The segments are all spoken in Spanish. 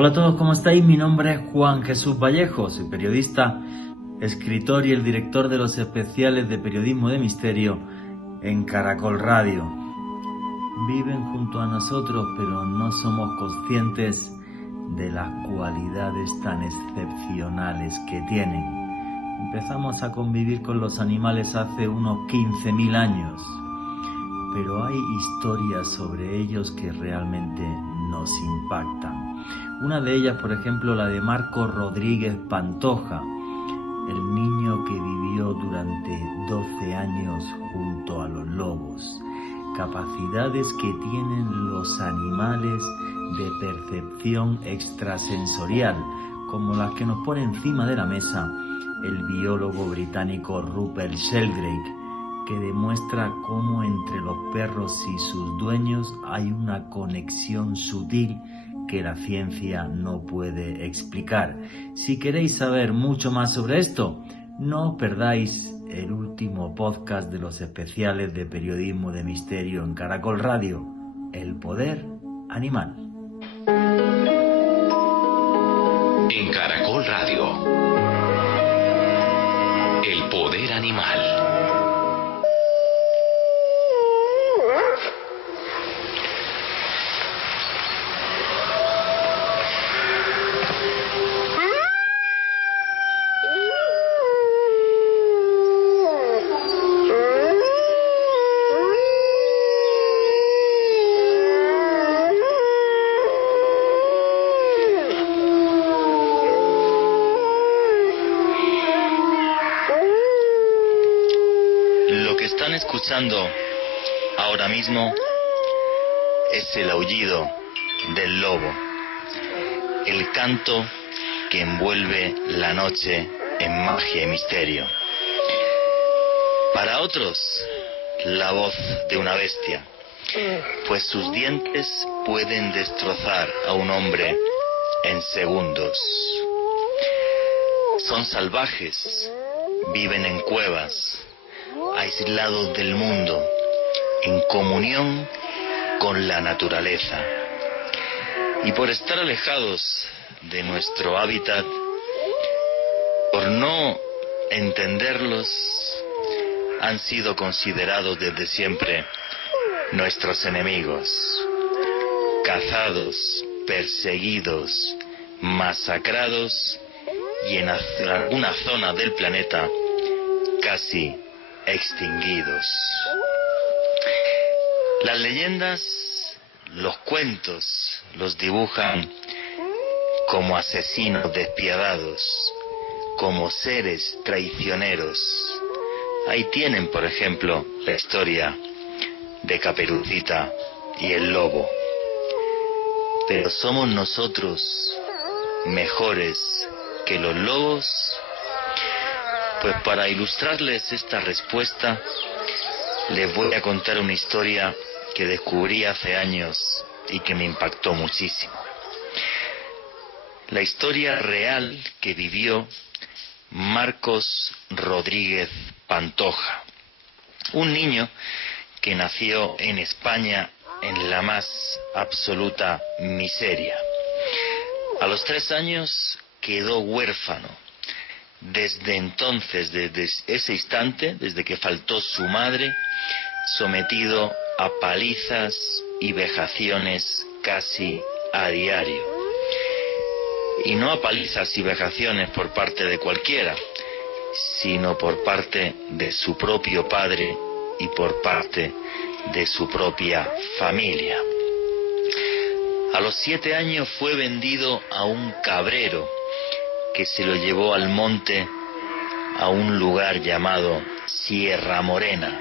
Hola a todos, ¿cómo estáis? Mi nombre es Juan Jesús Vallejo, soy periodista, escritor y el director de los especiales de periodismo de misterio en Caracol Radio. Viven junto a nosotros, pero no somos conscientes de las cualidades tan excepcionales que tienen. Empezamos a convivir con los animales hace unos 15.000 años, pero hay historias sobre ellos que realmente nos impactan. Una de ellas, por ejemplo, la de Marcos Rodríguez Pantoja, el niño que vivió durante 12 años junto a los lobos. Capacidades que tienen los animales de percepción extrasensorial, como las que nos pone encima de la mesa el biólogo británico Rupert Sheldrake, que demuestra cómo entre los perros y sus dueños hay una conexión sutil que la ciencia no puede explicar. Si queréis saber mucho más sobre esto, no os perdáis el último podcast de los especiales de periodismo de misterio en Caracol Radio, El Poder Animal. En Caracol Radio, El Poder Animal. Escuchando ahora mismo es el aullido del lobo, el canto que envuelve la noche en magia y misterio. Para otros, la voz de una bestia, pues sus dientes pueden destrozar a un hombre en segundos. Son salvajes, viven en cuevas, aislados del mundo, en comunión con la naturaleza. Y por estar alejados de nuestro hábitat, por no entenderlos, han sido considerados desde siempre nuestros enemigos, cazados, perseguidos, masacrados y en alguna zona del planeta casi extinguidos. Las leyendas, los cuentos, los dibujan como asesinos despiadados, como seres traicioneros. Ahí tienen, por ejemplo, la historia de Caperucita y el lobo. Pero ¿somos nosotros mejores que los lobos? Pues para ilustrarles esta respuesta, les voy a contar una historia que descubrí hace años y que me impactó muchísimo. La historia real que vivió Marcos Rodríguez Pantoja, un niño que nació en España en la más absoluta miseria. A los 3 años quedó huérfano. Desde entonces, desde ese instante, desde que faltó su madre, sometido a palizas y vejaciones casi a diario. Y no a palizas y vejaciones por parte de cualquiera, sino por parte de su propio padre y por parte de su propia familia. A los 7 años fue vendido a un cabrero que se lo llevó al monte, a un lugar llamado Sierra Morena.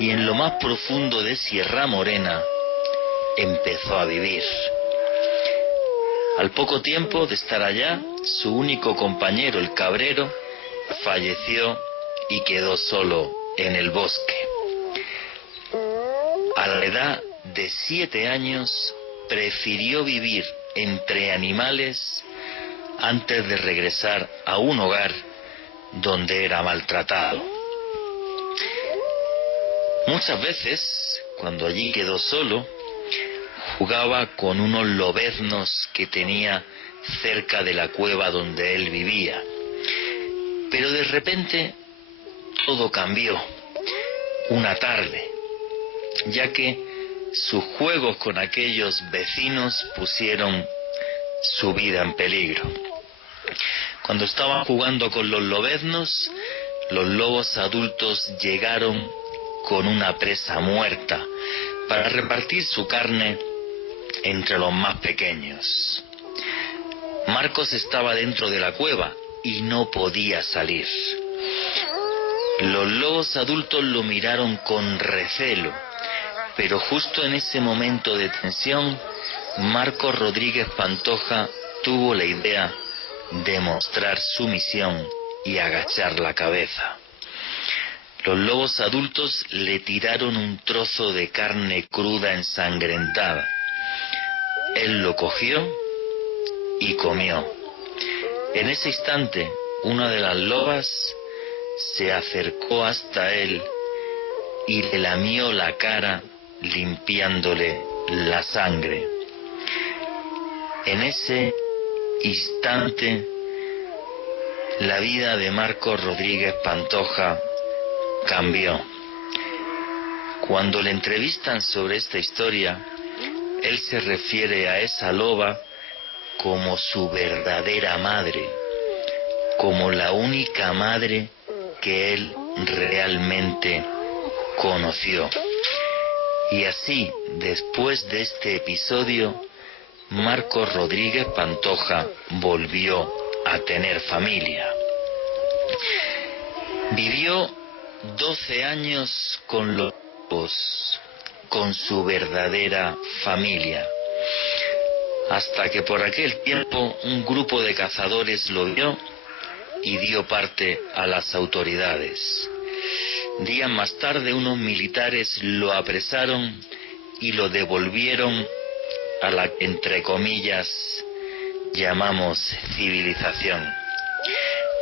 Y en lo más profundo de Sierra Morena empezó a vivir. Al poco tiempo de estar allá, su único compañero, el cabrero, falleció y quedó solo en el bosque. A la edad de 7 años, prefirió vivir entre animales antes de regresar a un hogar donde era maltratado. Muchas veces, cuando allí quedó solo, jugaba con unos lobeznos que tenía cerca de la cueva donde él vivía. Pero de repente todo cambió una tarde, ya que sus juegos con aquellos vecinos pusieron su vida en peligro. Cuando estaban jugando con los lobeznos, los lobos adultos llegaron con una presa muerta para repartir su carne entre los más pequeños. Marcos estaba dentro de la cueva y no podía salir. Los lobos adultos lo miraron con recelo, pero justo en ese momento de tensión, Marcos Rodríguez Pantoja tuvo la idea de mostrar sumisión y agachar la cabeza. Los lobos adultos le tiraron un trozo de carne cruda ensangrentada. Él lo cogió y comió. En ese instante, una de las lobas se acercó hasta él y le lamió la cara, limpiándole la sangre. En ese instante, la vida de Marcos Rodríguez Pantoja cambió. Cuando le entrevistan sobre esta historia, él se refiere a esa loba como su verdadera madre, como la única madre que él realmente conoció. Y así, después de este episodio, Marcos Rodríguez Pantoja volvió a tener familia. Vivió 12 años con los lobos, con su verdadera familia, hasta que por aquel tiempo un grupo de cazadores lo vio y dio parte a las autoridades. Días más tarde unos militares lo apresaron y lo devolvieron a la que, entre comillas, llamamos civilización.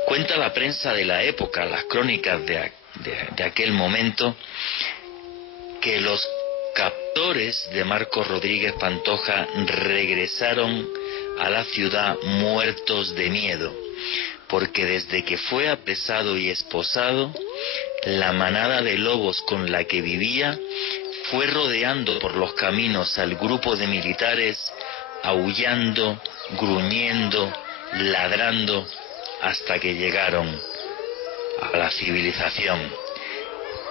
Cuenta la prensa de la época, las crónicas de aquel momento, que los captores de Marcos Rodríguez Pantoja regresaron a la ciudad muertos de miedo, porque desde que fue apresado y esposado, la manada de lobos con la que vivía fue rodeando por los caminos al grupo de militares, aullando, gruñendo, ladrando, hasta que llegaron a la civilización.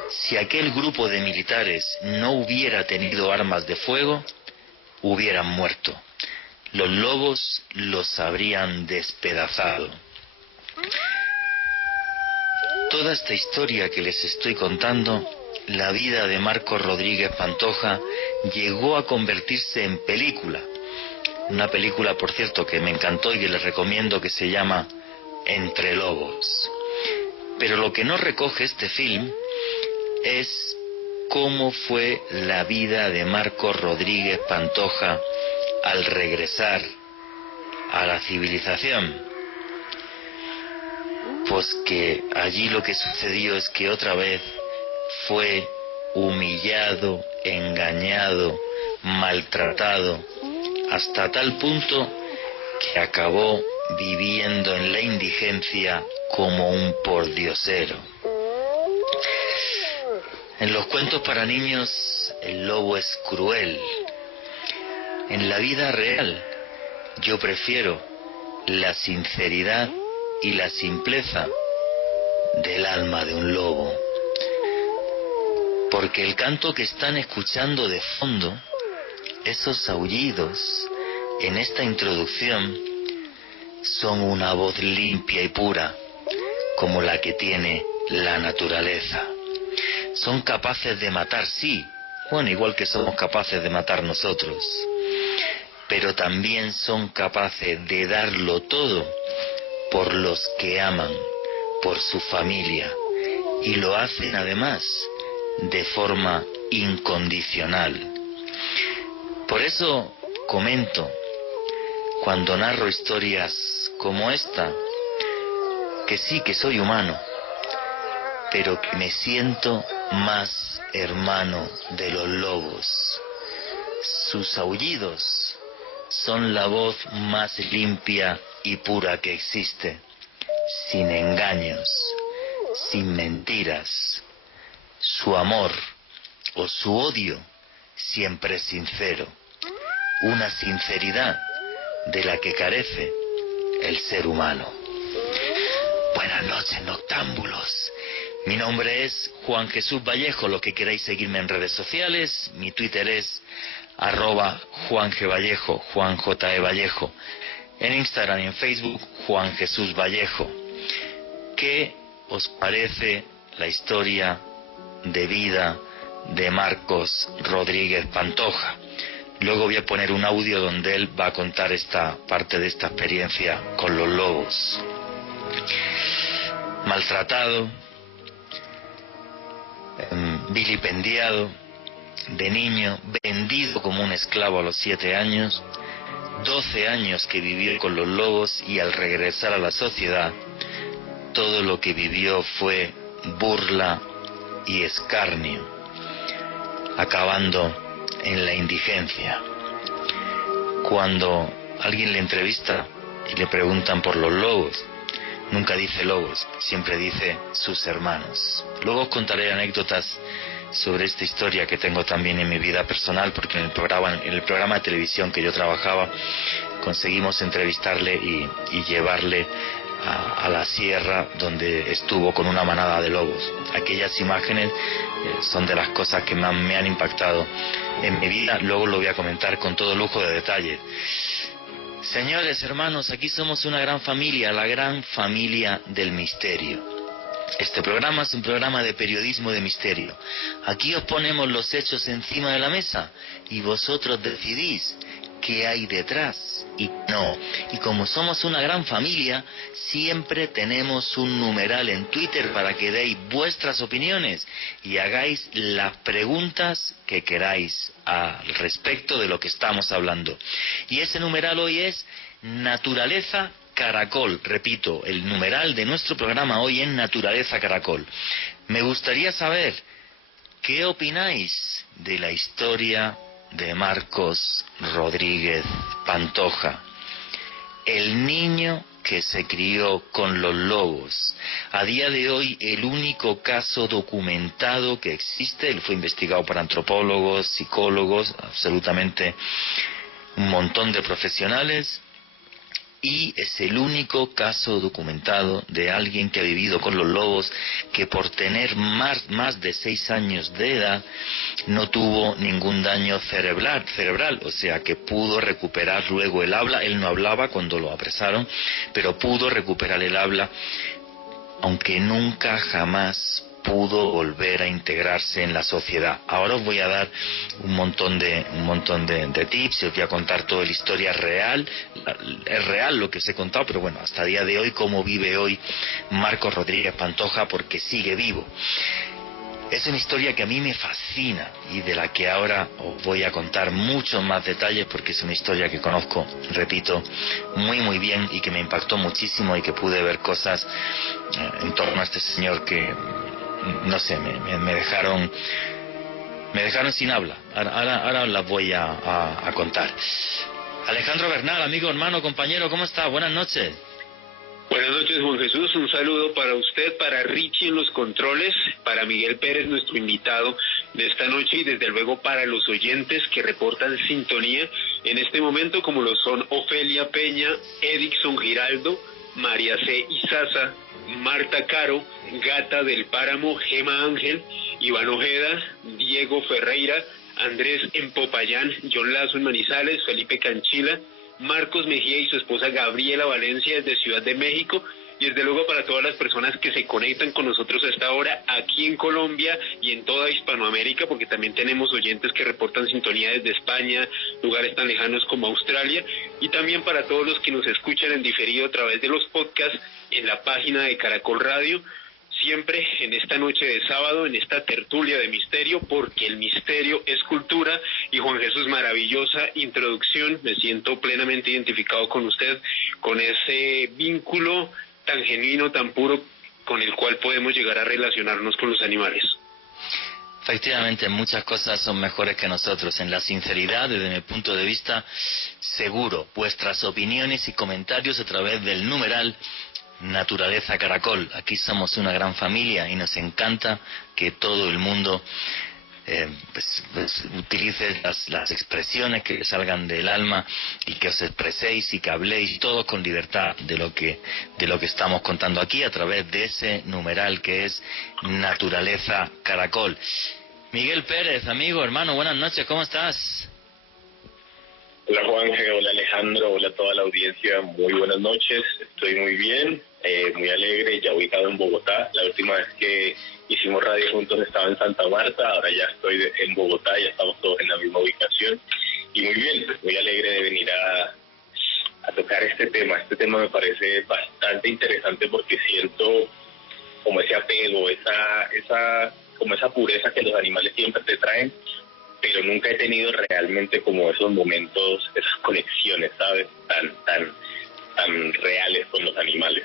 Si aquel grupo de militares no hubiera tenido armas de fuego, hubieran muerto. Los lobos los habrían despedazado. Toda esta historia que les estoy contando, la vida de Marcos Rodríguez Pantoja, llegó a convertirse en película. Una película, por cierto, que me encantó y que les recomiendo, que se llama Entre Lobos. Pero lo que no recoge este film es cómo fue la vida de Marcos Rodríguez Pantoja al regresar a la civilización. Pues que allí lo que sucedió es que otra vez fue humillado, engañado, maltratado, hasta tal punto que acabó viviendo en la indigencia como un pordiosero. En los cuentos para niños, el lobo es cruel. En la vida real, yo prefiero la sinceridad y la simpleza del alma de un lobo. Porque el canto que están escuchando de fondo, esos aullidos en esta introducción, son una voz limpia y pura, como la que tiene la naturaleza. Son capaces de matar, sí, bueno, igual que somos capaces de matar nosotros, pero también son capaces de darlo todo por los que aman, por su familia, y lo hacen además de forma incondicional. Por eso comento, cuando narro historias como esta, que sí que soy humano, pero que me siento más hermano de los lobos. Sus aullidos son la voz más limpia y pura que existe, sin engaños, sin mentiras. Su amor o su odio siempre es sincero, una sinceridad de la que carece el ser humano. Buenas noches, noctámbulos. Mi nombre es Juan Jesús Vallejo. Lo que queráis seguirme en redes sociales, mi Twitter es @JuanGVallejo, Juan J.E. Vallejo. En Instagram y en Facebook, Juan Jesús Vallejo. ¿Qué os parece la historia de vida de Marcos Rodríguez Pantoja? Luego voy a poner un audio donde él va a contar esta parte de esta experiencia con los lobos. Maltratado, vilipendiado de niño, vendido como un esclavo a los 7 años, 12 años que vivió con los lobos, y al regresar a la sociedad, todo lo que vivió fue burla y escarnio, acabando en la indigencia. Cuando alguien le entrevista y le preguntan por los lobos, nunca dice lobos, siempre dice sus hermanos. Luego os contaré anécdotas sobre esta historia que tengo también en mi vida personal, porque en el programa de televisión que yo trabajaba conseguimos entrevistarle y llevarle a la sierra donde estuvo con una manada de lobos. Aquellas imágenes son de las cosas que más me han impactado en mi vida. Luego lo voy a comentar con todo lujo de detalles. Señores, hermanos, aquí somos una gran familia, la gran familia del misterio. Este programa es un programa de periodismo de misterio. Aquí os ponemos los hechos encima de la mesa y vosotros decidís qué hay detrás y no. Y como somos una gran familia, siempre tenemos un numeral en Twitter para que deis vuestras opiniones y hagáis las preguntas que queráis al respecto de lo que estamos hablando. Y ese numeral hoy es Naturaleza Caracol. Repito, el numeral de nuestro programa hoy es Naturaleza Caracol. Me gustaría saber qué opináis de la historia de Marcos Rodríguez Pantoja, el niño que se crió con los lobos. A día de hoy, el único caso documentado que existe. Él fue investigado por antropólogos, psicólogos, absolutamente un montón de profesionales, y es el único caso documentado de alguien que ha vivido con los lobos que por tener más de 6 años de edad no tuvo ningún daño cerebral, o sea que pudo recuperar luego el habla. Él no hablaba cuando lo apresaron, pero pudo recuperar el habla, aunque nunca jamás pudo volver a integrarse en la sociedad. Ahora os voy a dar un montón de tips, y os voy a contar toda la historia real. Es real lo que os he contado, pero bueno, hasta el día de hoy, cómo vive hoy Marcos Rodríguez Pantoja, porque sigue vivo. Es una historia que a mí me fascina y de la que ahora os voy a contar muchos más detalles, porque es una historia que conozco, repito, muy bien, y que me impactó muchísimo, y que pude ver cosas en torno a este señor que, no sé, me dejaron sin habla. Ahora os las voy a contar. Alejandro Bernal, amigo, hermano, compañero, ¿cómo está? Buenas noches. Buenas noches, Juan Jesús. Un saludo para usted, para Richie en los controles, para Miguel Pérez, nuestro invitado de esta noche, y desde luego para los oyentes que reportan sintonía en este momento, como lo son Ofelia Peña, Edixon Giraldo, María C. Izaza, Marta Caro, Gata del Páramo, Gema Ángel, Iván Ojeda, Diego Ferreira, Andrés en Popayán, John Lazo en Manizales, Felipe Canchila, Marcos Mejía y su esposa Gabriela Valencia desde Ciudad de México, y desde luego para todas las personas que se conectan con nosotros a esta hora aquí en Colombia y en toda Hispanoamérica, porque también tenemos oyentes que reportan sintonía desde España, lugares tan lejanos como Australia, y también para todos los que nos escuchan en diferido a través de los podcasts en la página de Caracol Radio. Siempre en esta noche de sábado, en esta tertulia de misterio, porque el misterio es cultura. Y Juan Jesús, maravillosa introducción, me siento plenamente identificado con usted, con ese vínculo tan genuino, tan puro, con el cual podemos llegar a relacionarnos con los animales. Efectivamente, muchas cosas son mejores que nosotros. En la sinceridad, desde mi punto de vista, seguro. Vuestras opiniones y comentarios a través del numeral Naturaleza Caracol. Aquí somos una gran familia y nos encanta que todo el mundo utilice las expresiones que salgan del alma y que os expreséis y que habléis todos con libertad de lo que estamos contando aquí a través de ese numeral que es Naturaleza Caracol. Miguel Pérez, amigo, hermano, buenas noches, ¿cómo estás? Hola Juanje, hola Alejandro, hola a toda la audiencia, muy buenas noches, estoy muy bien, muy alegre, ya ubicado en Bogotá. La última vez que hicimos radio juntos estaba en Santa Marta, ahora ya estoy en Bogotá, ya estamos todos en la misma ubicación y muy bien, muy alegre de venir a tocar este tema. Este tema me parece bastante interesante porque siento como ese apego, como esa pureza que los animales siempre te traen, pero nunca he tenido realmente como esos momentos, esas conexiones, ¿sabes? Tan reales con los animales.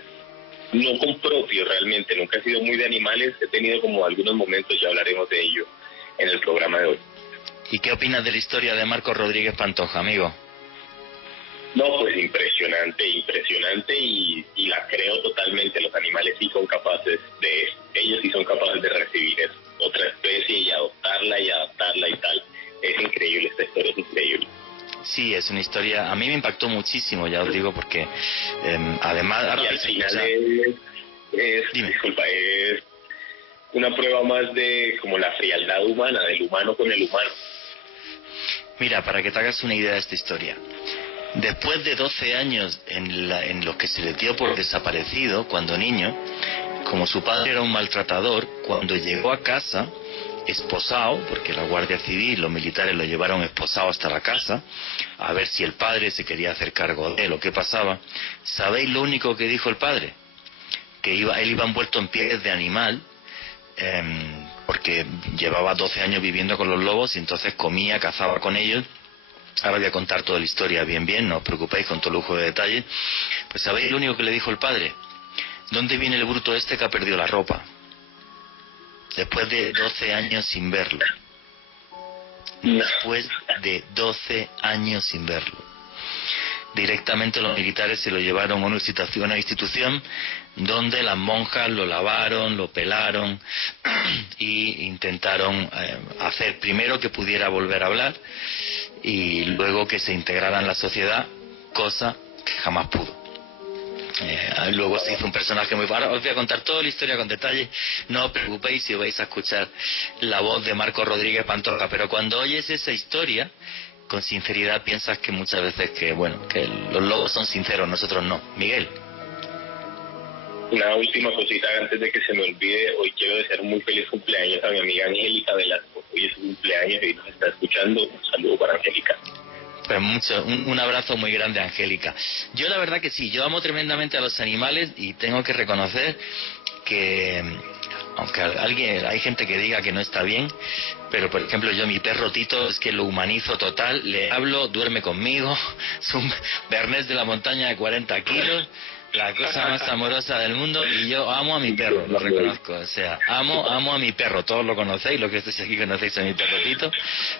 No con propios realmente, nunca he sido muy de animales, he tenido como algunos momentos, ya hablaremos de ello en el programa de hoy. ¿Y qué opinas de la historia de Marcos Rodríguez Pantoja, amigo? No, pues impresionante y la creo totalmente. Los animales sí son capaces ellos sí son capaces de recibir otra especie y adoptarla y tal. Es increíble, esta historia es increíble. Sí, es una historia, a mí me impactó muchísimo, ya os digo, porque además... Y al final es una prueba más de como la frialdad humana, del humano con el humano. Mira, para que te hagas una idea de esta historia. Después de 12 años en los que se le dio por desaparecido cuando niño, como su padre era un maltratador, cuando llegó a casa, esposado, porque la Guardia Civil, los militares lo llevaron esposado hasta la casa, a ver si el padre se quería hacer cargo de él o qué pasaba, ¿sabéis lo único que dijo el padre? Que él iba envuelto en pieles de animal, porque llevaba 12 años viviendo con los lobos y entonces comía, cazaba con ellos. Ahora voy a contar toda la historia bien, no os preocupéis, con todo lujo de detalle. Pues ¿sabéis lo único que le dijo el padre? ¿Dónde viene el bruto este que ha perdido la ropa? Después de 12 años sin verlo. Después de 12 años sin verlo. Directamente los militares se lo llevaron a una institución donde las monjas lo lavaron, lo pelaron y intentaron hacer primero que pudiera volver a hablar y luego que se integrara en la sociedad, cosa que jamás pudo. Luego se hizo un personaje muy... Ahora os voy a contar toda la historia con detalle, no os preocupéis si vais a escuchar la voz de Marcos Rodríguez Pantoja, pero cuando oyes esa historia, con sinceridad piensas que muchas veces que los lobos son sinceros, nosotros no. Miguel. Una última cosita antes de que se me olvide, hoy quiero desear un muy feliz cumpleaños a mi amiga Angélica Velasco. Hoy es su cumpleaños y nos está escuchando. Un saludo para Angélica. Pues un abrazo muy grande, Angélica. Yo la verdad que sí, yo amo tremendamente a los animales y tengo que reconocer que, aunque hay gente que diga que no está bien, pero por ejemplo yo mi perro Tito es que lo humanizo total, le hablo, duerme conmigo, es un bernés de la montaña de 40 kilos, la cosa más amorosa del mundo, y yo amo a mi perro, lo reconozco, o sea, amo a mi perro, todos lo conocéis, los que estáis aquí conocéis a mi perro Tito,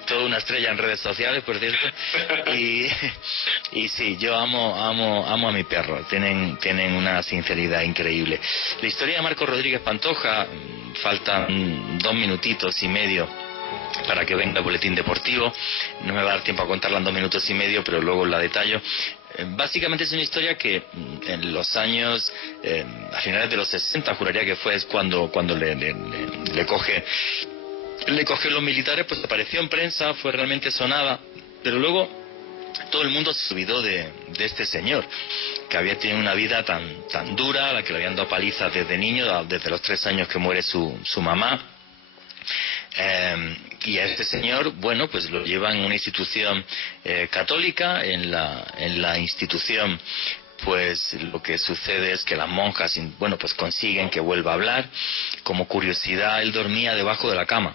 toda una estrella en redes sociales, por cierto, y sí, yo amo a mi perro, tienen una sinceridad increíble. La historia de Marcos Rodríguez Pantoja, faltan 2 minutitos y medio para que venga el boletín deportivo, no me va a dar tiempo a contarla en 2 minutos y medio, pero luego la detallo. Básicamente es una historia que en los años, a finales de los 60, juraría que fue cuando le coge los militares, pues apareció en prensa, fue realmente sonada, pero luego todo el mundo se olvidó de este señor, que había tenido una vida tan dura, a la que le habían dado palizas desde niño, desde los 3 años que muere su mamá. Y a este señor, bueno, pues lo llevan en una institución católica. En la institución, pues lo que sucede es que las monjas, bueno, pues consiguen que vuelva a hablar. Como curiosidad, él dormía debajo de la cama,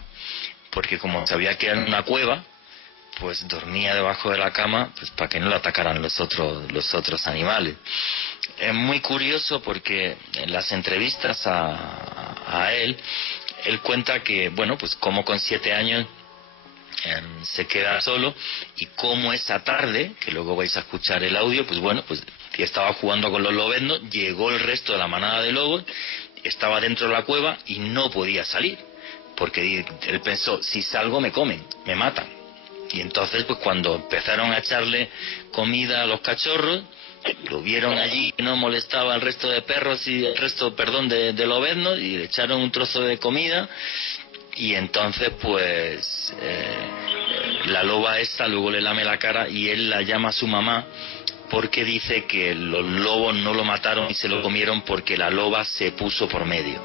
porque como sabía que era una cueva, pues dormía debajo de la cama, pues para que no lo atacaran los otros animales. Es muy curioso porque en las entrevistas a él él cuenta que, bueno, pues como con 7 años se queda solo, y como esa tarde, que luego vais a escuchar el audio, pues bueno, pues estaba jugando con los lobeznos, llegó el resto de la manada de lobos, estaba dentro de la cueva y no podía salir, porque él pensó, si salgo me comen, me matan. Y entonces pues cuando empezaron a echarle comida a los cachorros, lo vieron allí, no molestaba al resto de perros y el resto, perdón, de lobeznos, y le echaron un trozo de comida. Y entonces pues la loba esta luego le lame la cara y él la llama a su mamá, porque dice que los lobos no lo mataron y se lo comieron porque la loba se puso por medio.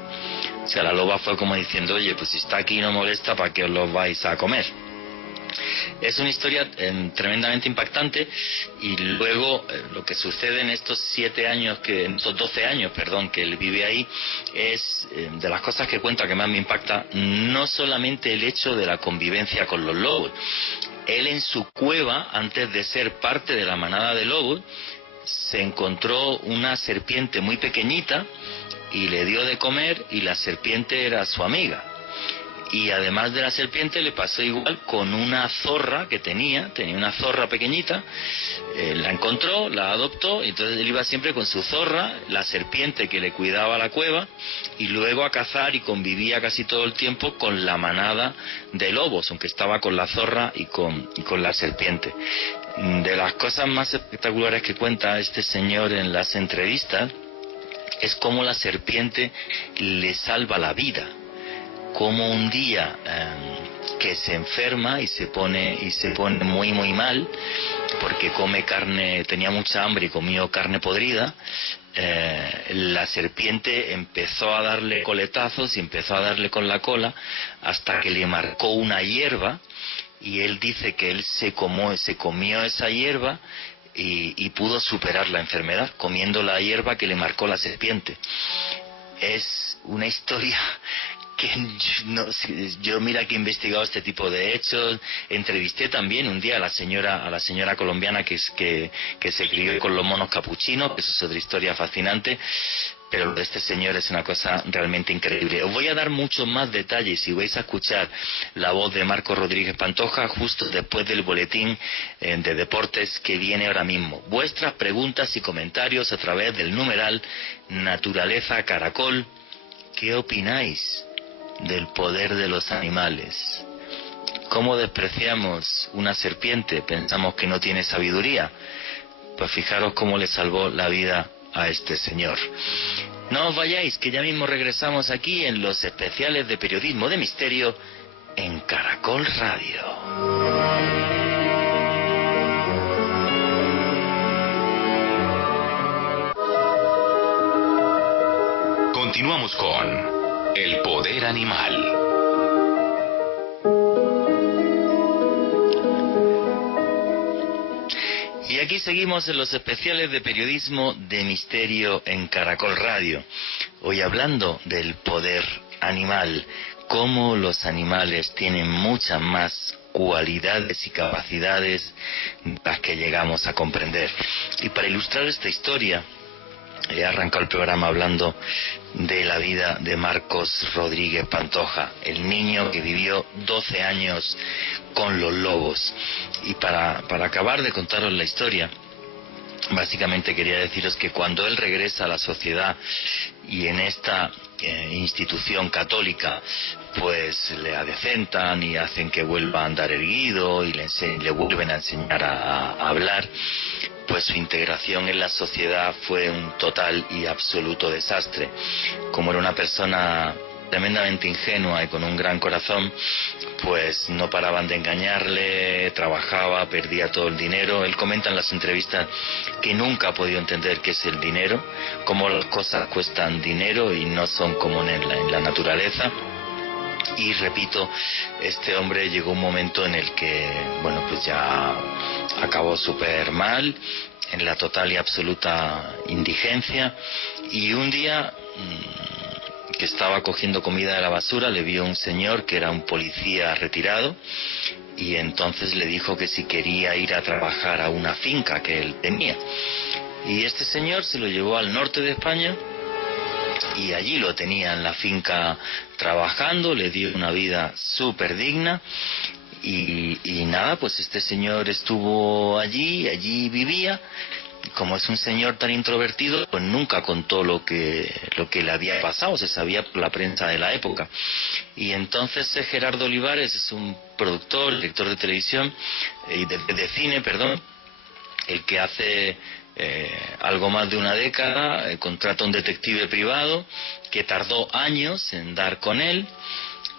O sea, la loba fue como diciendo, oye, pues si está aquí y no molesta, ¿para qué os los vais a comer? Es una historia tremendamente impactante. Y luego lo que sucede en estos 12 años que él vive ahí, es de las cosas que cuenta que más me impacta, no solamente el hecho de la convivencia con los lobos. Él en su cueva, antes de ser parte de la manada de lobos, se encontró una serpiente muy pequeñita y le dio de comer, y la serpiente era su amiga. Y además de la serpiente le pasó igual con una zorra que tenía una zorra pequeñita, la encontró, la adoptó, y entonces él iba siempre con su zorra, la serpiente que le cuidaba la cueva, y luego a cazar, y convivía casi todo el tiempo con la manada de lobos, aunque estaba con la zorra y con la serpiente. De las cosas más espectaculares que cuenta este señor en las entrevistas es cómo la serpiente le salva la vida. Como un día que se enferma y se pone muy muy mal porque come carne, tenía mucha hambre y comió carne podrida, la serpiente empezó a darle coletazos y empezó a darle con la cola hasta que le marcó una hierba, y él dice que él se comió esa hierba y pudo superar la enfermedad comiendo la hierba que le marcó la serpiente. Es una historia que yo mira que he investigado este tipo de hechos. Entrevisté también un día a la señora colombiana que se crió con los monos capuchinos, que eso es otra historia fascinante, pero lo de este señor es una cosa realmente increíble. Os voy a dar muchos más detalles y vais a escuchar la voz de Marcos Rodríguez Pantoja justo después del boletín de deportes que viene ahora mismo. Vuestras preguntas y comentarios a través del numeral Naturaleza Caracol. ¿Qué opináis del poder de los animales? ¿Cómo despreciamos una serpiente? Pensamos que no tiene sabiduría. Pues fijaros cómo le salvó la vida a este señor. No os vayáis, que ya mismo regresamos aquí en los especiales de Periodismo de Misterio en Caracol Radio. Continuamos con El Poder Animal. Y aquí seguimos en los especiales de Periodismo de Misterio en Caracol Radio. Hoy hablando del poder animal, cómo los animales tienen muchas más cualidades y capacidades de las que llegamos a comprender. Y para ilustrar esta historia, he arrancado el programa hablando de la vida de Marcos Rodríguez Pantoja, el niño que vivió 12 años con los lobos. Y para acabar de contaros la historia, básicamente quería deciros que cuando él regresa a la sociedad y en esta institución católica, pues le adecentan y hacen que vuelva a andar erguido y le vuelven a enseñar a hablar, pues su integración en la sociedad fue un total y absoluto desastre. Como era una persona tremendamente ingenua y con un gran corazón, pues no paraban de engañarle, trabajaba, perdía todo el dinero. Él comenta en las entrevistas que nunca ha podido entender qué es el dinero, cómo las cosas cuestan dinero y no son como en la naturaleza. Y repito, este hombre llegó un momento en el que, bueno, pues ya acabó súper mal, en la total y absoluta indigencia, y un día que estaba cogiendo comida de la basura le vio un señor que era un policía retirado, y entonces le dijo que si quería ir a trabajar a una finca que él tenía. Y este señor se lo llevó al norte de España y allí lo tenía en la finca trabajando, le dio una vida súper digna. Y nada, pues este señor estuvo allí vivía. Como es un señor tan introvertido, pues nunca contó lo que le había pasado, se sabía por la prensa de la época. Y entonces Gerardo Olivares es un productor, director de televisión, de cine, perdón, el que hace algo más de una década, contrata a un detective privado que tardó años en dar con él.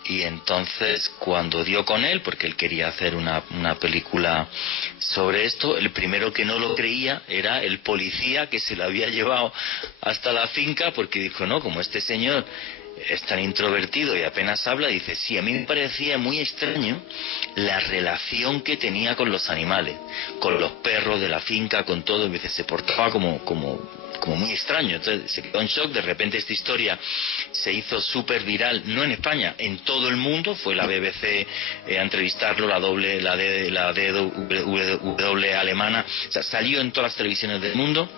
Y entonces cuando dio con él, porque él quería hacer una película sobre esto, el primero que no lo creía era el policía que se lo había llevado hasta la finca, porque dijo, no, como este señor es tan introvertido y apenas habla, dice, sí, a mí me parecía muy extraño la relación que tenía con los animales, con los perros de la finca, con todo, y dice, se portaba como muy extraño. Entonces se quedó en shock. De repente esta historia se hizo súper viral, no en España, en todo el mundo. Fue la BBC a entrevistarlo, la DW alemana, o sea, salió en todas las televisiones del mundo.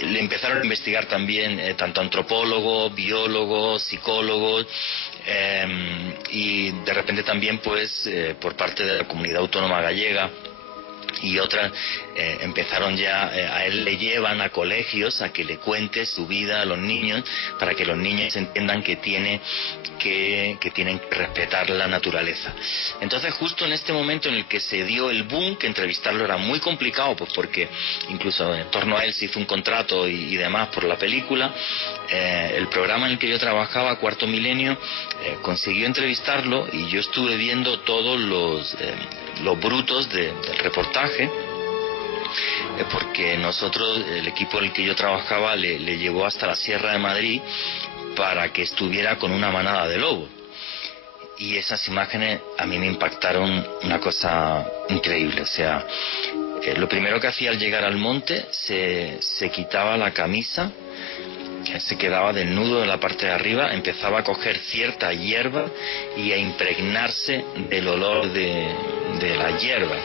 Le empezaron a investigar también tanto antropólogos, biólogos, psicólogos, y de repente también pues por parte de la comunidad autónoma gallega y otras empezaron ya, a él le llevan a colegios a que le cuente su vida a los niños, para que los niños entiendan que tienen que respetar la naturaleza. Entonces justo en este momento en el que se dio el boom, que entrevistarlo era muy complicado, pues porque incluso en torno a él se hizo un contrato y demás por la película, el programa en el que yo trabajaba, Cuarto Milenio, consiguió entrevistarlo, y yo estuve viendo todos los brutos del reportaje, porque nosotros, el equipo en el que yo trabajaba, le llevó hasta la Sierra de Madrid para que estuviera con una manada de lobos. Y esas imágenes a mí me impactaron una cosa increíble. O sea, lo primero que hacía al llegar al monte, se quitaba la camisa, se quedaba desnudo en la parte de arriba, empezaba a coger cierta hierba y a impregnarse del olor de la hierba.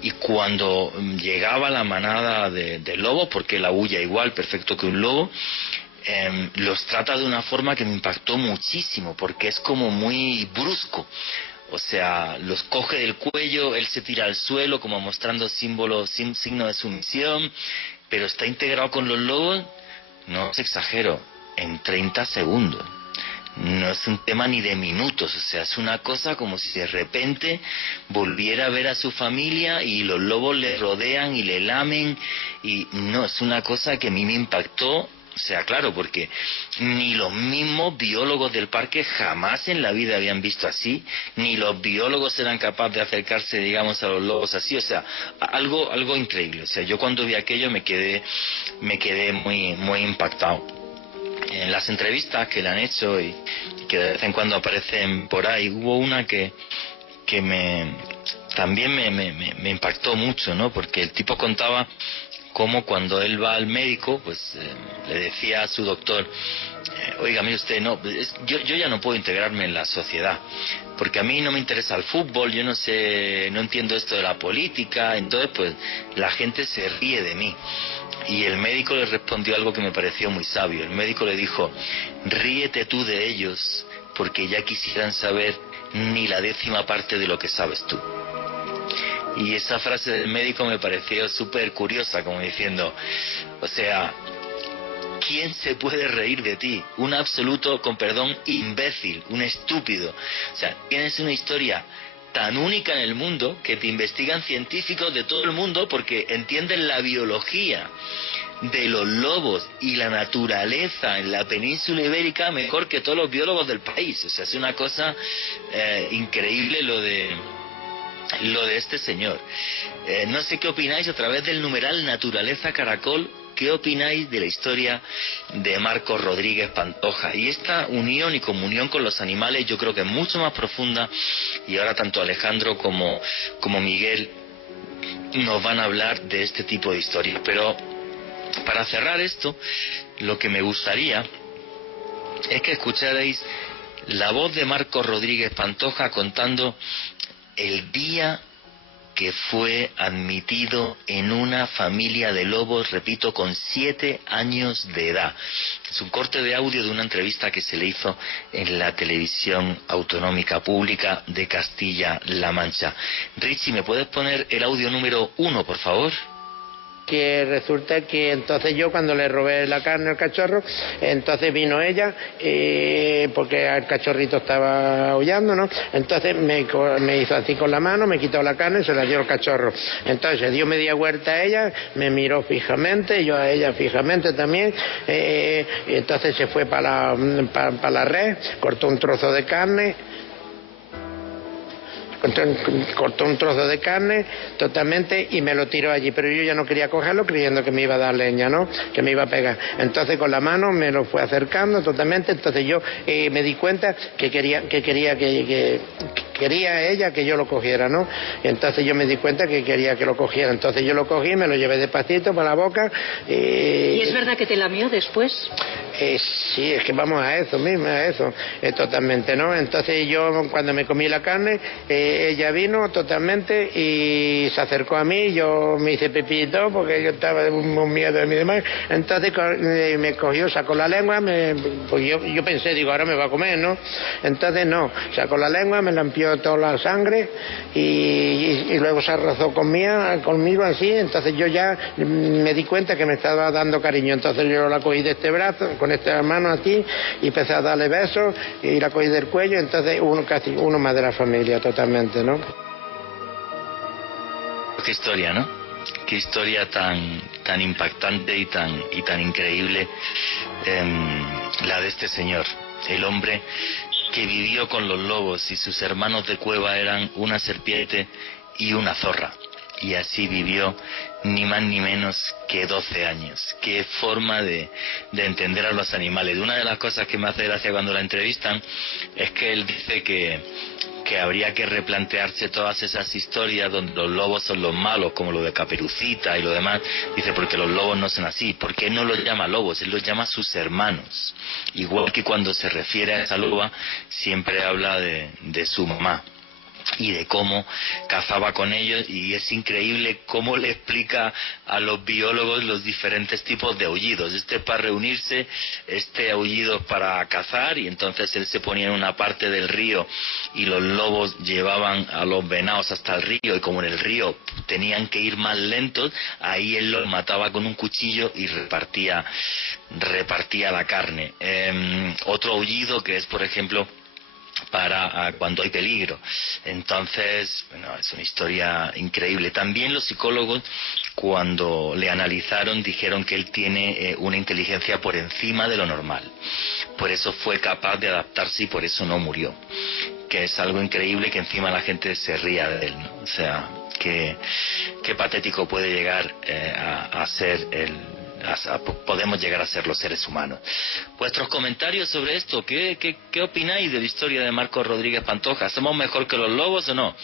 Y cuando llegaba la manada de lobos, porque la huya igual perfecto que un lobo, los trata de una forma que me impactó muchísimo, porque es como muy brusco. O sea, los coge del cuello, él se tira al suelo como mostrando signo de sumisión, pero está integrado con los lobos, no os exagero, en 30 segundos. No es un tema ni de minutos, o sea, es una cosa como si de repente volviera a ver a su familia y los lobos le rodean y le lamen, y no, es una cosa que a mí me impactó. O sea, claro, porque ni los mismos biólogos del parque jamás en la vida habían visto así, ni los biólogos eran capaces de acercarse, digamos, a los lobos así. O sea, algo increíble. O sea, yo cuando vi aquello me quedé muy impactado. En las entrevistas que le han hecho y que de vez en cuando aparecen por ahí, hubo una que también me impactó mucho, ¿no? Porque el tipo contaba cómo cuando él va al médico, pues le decía a su doctor, oiga, mire usted, no, yo ya no puedo integrarme en la sociedad, porque a mí no me interesa el fútbol, yo no entiendo esto de la política, entonces pues la gente se ríe de mí. Y el médico le respondió algo que me pareció muy sabio. El médico le dijo, ríete tú de ellos, porque ya quisieran saber ni la 10ª parte de lo que sabes tú. Y esa frase del médico me pareció súper curiosa, como diciendo, o sea, ¿quién se puede reír de ti? Un absoluto, con perdón, imbécil, un estúpido. O sea, tienes una historia tan única en el mundo que te investigan científicos de todo el mundo porque entienden la biología de los lobos y la naturaleza en la península ibérica mejor que todos los biólogos del país. O sea, es una cosa increíble lo de este señor. No sé qué opináis a través del numeral Naturaleza Caracol. ¿Qué opináis de la historia de Marcos Rodríguez Pantoja? Y esta unión y comunión con los animales yo creo que es mucho más profunda, y ahora tanto Alejandro como Miguel nos van a hablar de este tipo de historias. Pero para cerrar esto, lo que me gustaría es que escucharais la voz de Marcos Rodríguez Pantoja contando el día que fue admitido en una familia de lobos, repito, con 7 años de edad. Es un corte de audio de una entrevista que se le hizo en la televisión autonómica pública de Castilla-La Mancha. Richie, ¿me puedes poner el audio número 1, por favor? Que resulta que entonces yo cuando le robé la carne al cachorro, entonces vino ella, porque el cachorrito estaba aullando, ¿no? Entonces me hizo así con la mano, me quitó la carne y se la dio al cachorro. Entonces dio media vuelta a ella, me miró fijamente, yo a ella fijamente también, y entonces se fue para la red, cortó un trozo de carne, cortó un trozo de carne totalmente y me lo tiró allí, pero yo ya no quería cogerlo creyendo que me iba a dar leña, ¿no? Que me iba a pegar. Entonces con la mano me lo fue acercando totalmente, entonces yo me di cuenta que quería ella que yo lo cogiera, ¿no? Entonces yo me di cuenta que quería que lo cogiera, entonces yo lo cogí, me lo llevé despacito para la boca. ¿Y es verdad que te lamió después? Sí, es que vamos a eso mismo, a eso, totalmente, ¿no? Entonces yo cuando me comí la carne, ella vino totalmente y se acercó a mí, yo me hice pipí y todo porque yo estaba un miedo de mí demás, entonces me cogió, sacó la lengua, pues yo pensé, digo, ahora me va a comer, ¿no? Entonces no, sacó la lengua, me lampió toda la sangre y luego se rozó conmigo así, entonces yo ya me di cuenta que me estaba dando cariño, entonces yo la cogí de este brazo, con esta mano aquí, y empecé a darle besos y la cogí del cuello, entonces casi uno más de la familia totalmente, ¿no? Qué historia, ¿no? Qué historia tan impactante y tan increíble, la de este señor, el hombre que vivió con los lobos y sus hermanos de cueva eran una serpiente y una zorra. Y así vivió ni más ni menos que 12 años. Qué forma de entender a los animales. Una de las cosas que me hace gracia cuando la entrevistan es que él dice que habría que replantearse todas esas historias donde los lobos son los malos, como lo de Caperucita y lo demás. Dice, porque los lobos no son así. ¿Por qué no los llama lobos? Él los llama sus hermanos. Igual que cuando se refiere a esa loba, siempre habla de su mamá y de cómo cazaba con ellos, y es increíble cómo le explica a los biólogos los diferentes tipos de aullidos. Este es para reunirse, este aullido es para cazar, y entonces él se ponía en una parte del río y los lobos llevaban a los venados hasta el río, y como en el río tenían que ir más lentos, ahí él los mataba con un cuchillo y repartía la carne. Otro aullido que es, por ejemplo, para cuando hay peligro. Entonces, bueno, es una historia increíble. También los psicólogos, cuando le analizaron, dijeron que él tiene una inteligencia por encima de lo normal. Por eso fue capaz de adaptarse y por eso no murió. Que es algo increíble, que encima la gente se ría de él, ¿no? O sea, qué patético puede llegar a ser podemos llegar a ser los seres humanos. Vuestros comentarios sobre esto, ¿qué opináis de la historia de Marcos Rodríguez Pantoja? ¿Somos mejor que los lobos o no?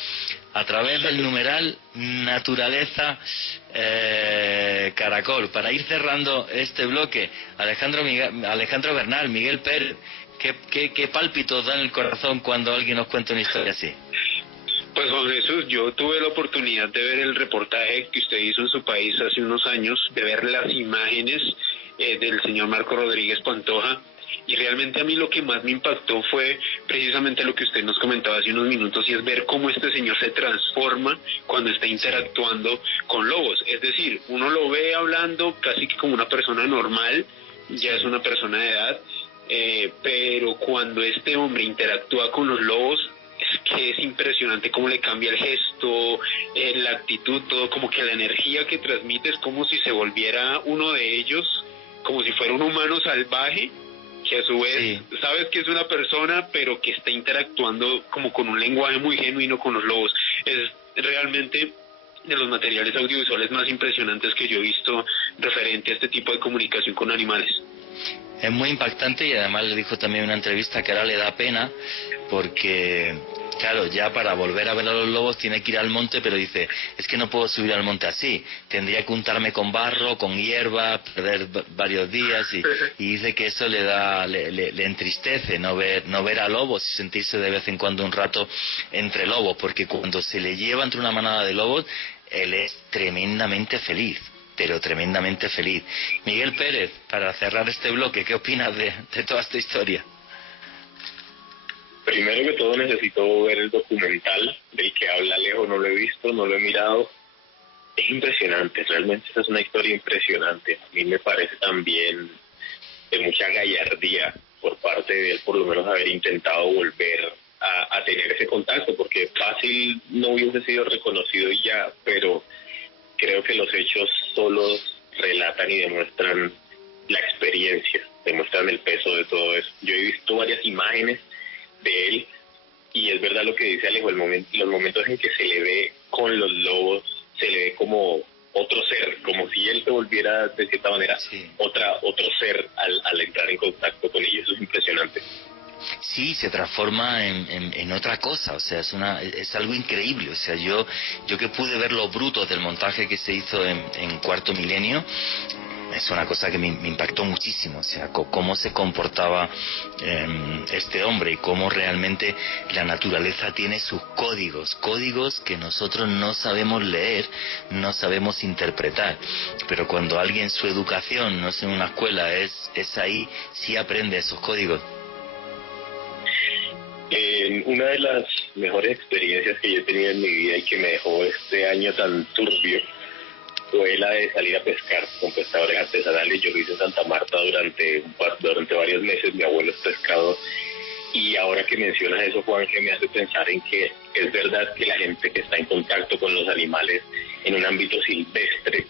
A través del numeral Naturaleza Caracol. Para ir cerrando este bloque, Alejandro Bernal, Miguel Pérez, ¿qué pálpitos da en el corazón cuando alguien nos cuenta una historia así? Pues Juan Jesús, yo tuve la oportunidad de ver el reportaje que usted hizo en su país hace unos años, de ver las imágenes del señor Marcos Rodríguez Pantoja, y realmente a mí lo que más me impactó fue precisamente lo que usted nos comentaba hace unos minutos, y es ver cómo este señor se transforma cuando está interactuando con lobos. Es decir, uno lo ve hablando casi que como una persona normal, ya es una persona de edad, pero cuando este hombre interactúa con los lobos, es que es impresionante cómo le cambia el gesto, la actitud, todo, como que la energía que transmite es como si se volviera uno de ellos, como si fuera un humano salvaje, que a su vez sabes que es una persona, pero que está interactuando como con un lenguaje muy genuino con los lobos. Es realmente de los materiales audiovisuales más impresionantes que yo he visto referente a este tipo de comunicación con animales. Es muy impactante, y además le dijo también en una entrevista que ahora le da pena porque Claro, ya para volver a ver a los lobos tiene que ir al monte, pero dice, es que no puedo subir al monte así, tendría que untarme con barro, con hierba, perder varios días, y dice que eso le entristece no ver a lobos y sentirse de vez en cuando un rato entre lobos, porque cuando se le lleva entre una manada de lobos, él es tremendamente feliz, pero tremendamente feliz. Miguel Pérez, para cerrar este bloque, ¿qué opinas de toda esta historia? Primero que todo necesito ver el documental del que habla Alejo, no lo he visto, no lo he mirado. Es impresionante, realmente esta es una historia impresionante. A mí me parece también de mucha gallardía por parte de él, por lo menos haber intentado volver a tener ese contacto, porque fácil no hubiese sido reconocido y ya, pero creo que los hechos solos relatan y demuestran la experiencia, demuestran el peso de todo eso. Yo he visto varias imágenes de él y es verdad lo que dice Alejo, los momentos en que se le ve con los lobos, se le ve como otro ser, como si él se volviera de cierta manera otro ser al entrar en contacto con ellos. Eso es impresionante. Sí, se transforma en otra cosa, o sea, es algo increíble. O sea, yo que pude ver los brutos del montaje que se hizo en Cuarto Milenio, es una cosa que me impactó muchísimo, o sea, cómo se comportaba este hombre y cómo realmente la naturaleza tiene sus códigos que nosotros no sabemos leer, no sabemos interpretar, pero cuando alguien su educación, no es en una escuela, es ahí, sí aprende esos códigos. Una de las mejores experiencias que yo he tenido en mi vida y que me dejó este año tan turbio fue la de salir a pescar con pescadores artesanales. Yo lo hice en Santa Marta durante varios meses. Mi abuelo es pescador. Y ahora que mencionas eso, Juan, que me hace pensar en que es verdad que la gente que está en contacto con los animales en un ámbito silvestre,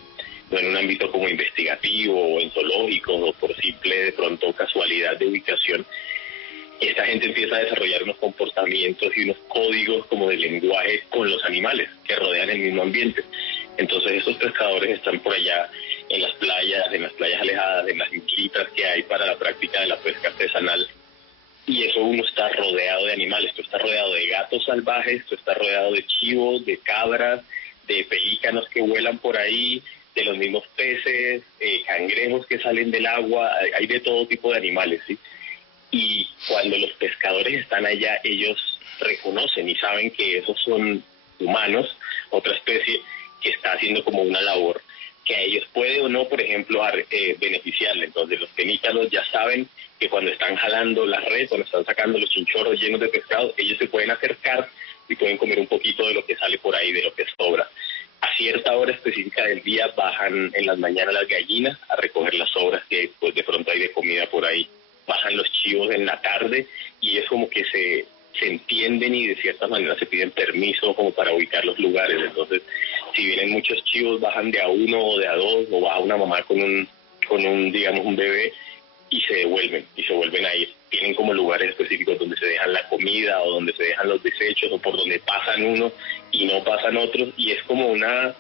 no en un ámbito como investigativo o en zoológicos o por simple de pronto casualidad de ubicación, esta gente empieza a desarrollar unos comportamientos y unos códigos como de lenguaje con los animales que rodean el mismo ambiente. Entonces estos pescadores están por allá en las playas alejadas, en las islitas que hay para la práctica de la pesca artesanal, y eso uno está rodeado de animales, tú estás rodeado de gatos salvajes, tú estás rodeado de chivos, de cabras, de pelícanos que vuelan por ahí, de los mismos peces, cangrejos que salen del agua, hay de todo tipo de animales, ¿sí? Y cuando los pescadores están allá, ellos reconocen y saben que esos son humanos, otra especie que está haciendo como una labor que a ellos puede o no, por ejemplo, beneficiarle. Entonces los penícalos ya saben que cuando están jalando la red, cuando están sacando los chinchorros llenos de pescado, ellos se pueden acercar y pueden comer un poquito de lo que sale por ahí, de lo que sobra. A cierta hora específica del día bajan en las mañanas las gallinas a recoger las sobras que pues de pronto hay de comida por ahí. Bajan los chivos en la tarde y es como que se entienden y de cierta manera se piden permiso como para ubicar los lugares. Entonces, si vienen muchos chivos, bajan de a uno o de a dos, o baja una mamá con un digamos, un bebé, y se vuelven a ir. Tienen como lugares específicos donde se dejan la comida o donde se dejan los desechos o por donde pasan unos y no pasan otros, y es como una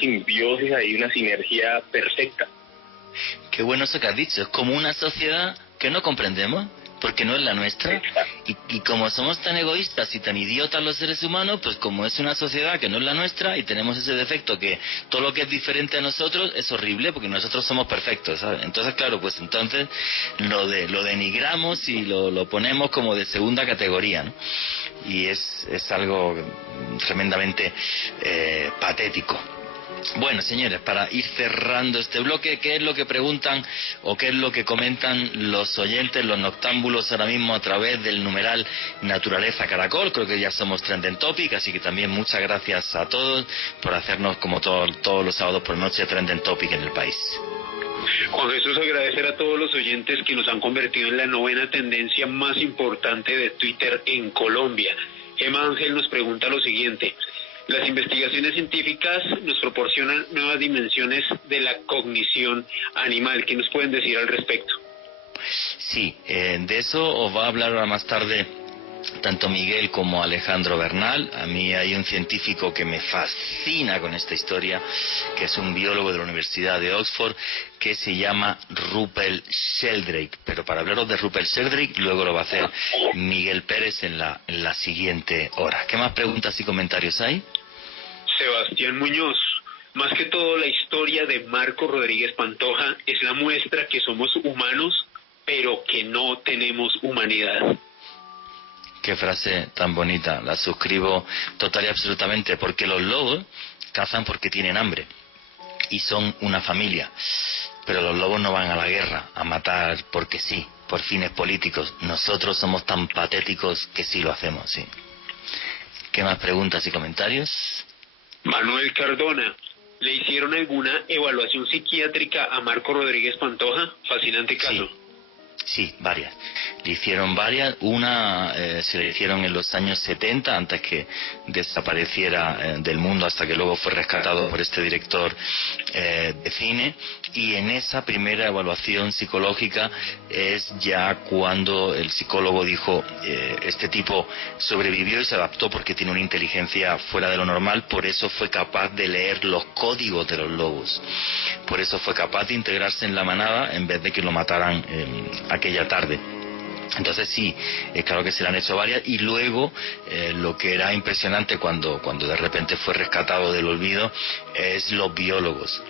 simbiosis ahí, una sinergia perfecta. Qué bueno eso que has dicho, es como una sociedad que no comprendemos, porque no es la nuestra, y como somos tan egoístas y tan idiotas los seres humanos, pues como es una sociedad que no es la nuestra y tenemos ese defecto que todo lo que es diferente a nosotros es horrible, porque nosotros somos perfectos, ¿sabes? Entonces, claro, pues entonces lo denigramos y lo ponemos como de segunda categoría, ¿no? Y es algo tremendamente patético. Bueno, señores, para ir cerrando este bloque, ¿qué es lo que preguntan o qué es lo que comentan los oyentes, los noctámbulos ahora mismo a través del numeral Naturaleza Caracol? Creo que ya somos Trending Topic, así que también muchas gracias a todos por hacernos como todos los sábados por noche Trending Topic en el país. Juan Jesús, agradecer a todos los oyentes que nos han convertido en la novena tendencia más importante de Twitter en Colombia. Emma Ángel nos pregunta lo siguiente: las investigaciones científicas nos proporcionan nuevas dimensiones de la cognición animal. ¿Qué nos pueden decir al respecto? Sí, de eso os va a hablar ahora más tarde tanto Miguel como Alejandro Bernal. A mí hay un científico que me fascina con esta historia, que es un biólogo de la Universidad de Oxford, que se llama Rupert Sheldrake. Pero para hablaros de Rupert Sheldrake, luego lo va a hacer Miguel Pérez en la siguiente hora. ¿Qué más preguntas y comentarios hay? Sebastián Muñoz. Más que todo, la historia de Marco Rodríguez Pantoja es la muestra que somos humanos, pero que no tenemos humanidad. Qué frase tan bonita, la suscribo total y absolutamente, porque los lobos cazan porque tienen hambre y son una familia, pero los lobos no van a la guerra a matar porque sí, por fines políticos. Nosotros somos tan patéticos que sí lo hacemos, sí. ¿Qué más preguntas y comentarios? Manuel Cardona. ¿Le hicieron alguna evaluación psiquiátrica a Marco Rodríguez Pantoja? Fascinante caso. Sí, varias. Le hicieron varias. Una se le hicieron en los años 70, antes que desapareciera del mundo, hasta que luego fue rescatado por este director de cine. Y en esa primera evaluación psicológica es ya cuando el psicólogo dijo, este tipo sobrevivió y se adaptó porque tiene una inteligencia fuera de lo normal, por eso fue capaz de leer los códigos de los lobos. Por eso fue capaz de integrarse en la manada en vez de que lo mataran aquella tarde. Entonces sí, claro que se le han hecho varias. Y luego lo que era impresionante cuando de repente fue rescatado del olvido es los biólogos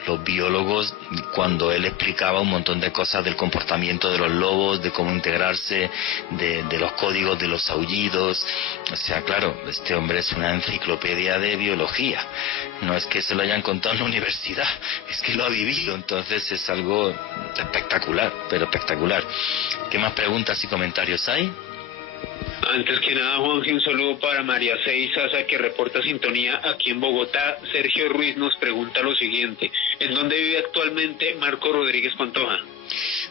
cuando él explicaba un montón de cosas del comportamiento de los lobos, de cómo integrarse, de los códigos de los aullidos. O sea, claro, este hombre es una enciclopedia de biología, no es que se lo hayan contado en la universidad, es que lo ha vivido. Entonces es algo espectacular, pero espectacular. ¿Qué más preguntas y comentarios hay? Antes que nada, Juanje, un saludo para María Cey Sasa, que reporta sintonía aquí en Bogotá. Sergio Ruiz nos pregunta lo siguiente: ¿en dónde vive actualmente Marco Rodríguez Pantoja?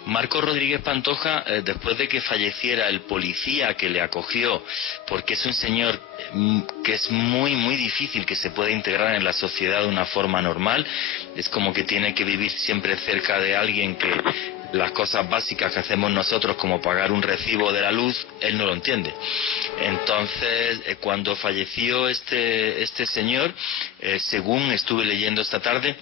Marco Rodríguez Pantoja, después de que falleciera el policía que le acogió, porque es un señor que es muy muy difícil que se pueda integrar en la sociedad de una forma normal, es como que tiene que vivir siempre cerca de alguien que las cosas básicas que hacemos nosotros, como pagar un recibo de la luz, él no lo entiende. Entonces, cuando falleció este señor, según estuve leyendo esta tarde,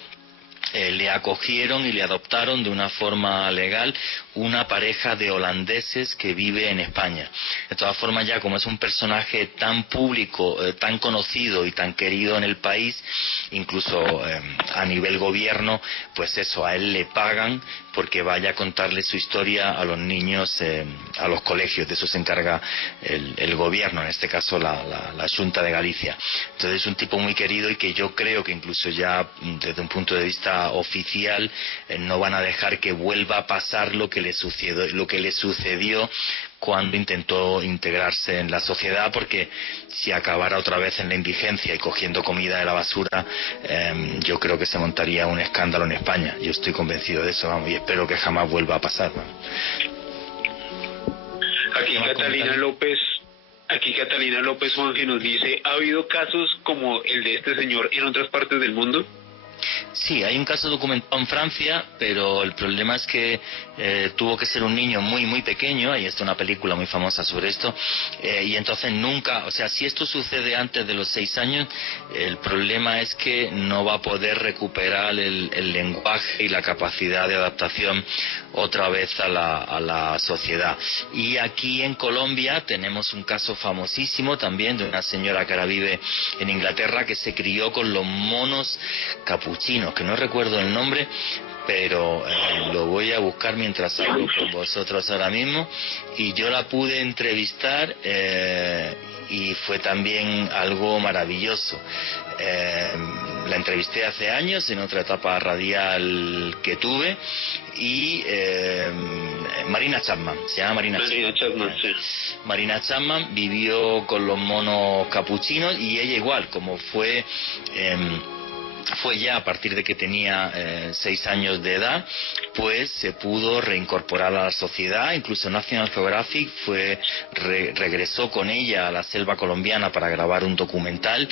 le acogieron y le adoptaron de una forma legal una pareja de holandeses que vive en España. De todas formas, ya como es un personaje tan público, tan conocido y tan querido en el país, incluso a nivel gobierno, pues eso, a él le pagan porque vaya a contarle su historia a los niños, a los colegios. De eso se encarga el gobierno, en este caso la Xunta de Galicia. Entonces es un tipo muy querido y que yo creo que incluso ya desde un punto de vista oficial no van a dejar que vuelva a pasar lo que le sucedió cuando intentó integrarse en la sociedad, porque si acabara otra vez en la indigencia y cogiendo comida de la basura, yo creo que se montaría un escándalo en España. Yo estoy convencido de eso, vamos, y espero que jamás vuelva a pasar, vamos. Aquí Catalina López Juanje nos dice: ¿ha habido casos como el de este señor en otras partes del mundo? Sí, hay un caso documentado en Francia, pero el problema es que tuvo que ser un niño muy muy pequeño, ahí está una película muy famosa sobre esto, y entonces nunca, o sea, si esto sucede antes de los 6 años, el problema es que no va a poder recuperar el lenguaje y la capacidad de adaptación otra vez a la sociedad. Y aquí en Colombia tenemos un caso famosísimo también de una señora que ahora vive en Inglaterra, que se crió con los monos capuchinos, que no recuerdo el nombre, pero lo voy a buscar mientras hablo con vosotros ahora mismo, y yo la pude entrevistar y fue también algo maravilloso. La entrevisté hace años en otra etapa radial que tuve, y Marina Chapman, se llama Marina Chapman, sí. Marina Chapman vivió con los monos capuchinos, y ella igual, como fue ya a partir de que tenía 6 años de edad, pues se pudo reincorporar a la sociedad. Incluso National Geographic regresó con ella a la selva colombiana para grabar un documental,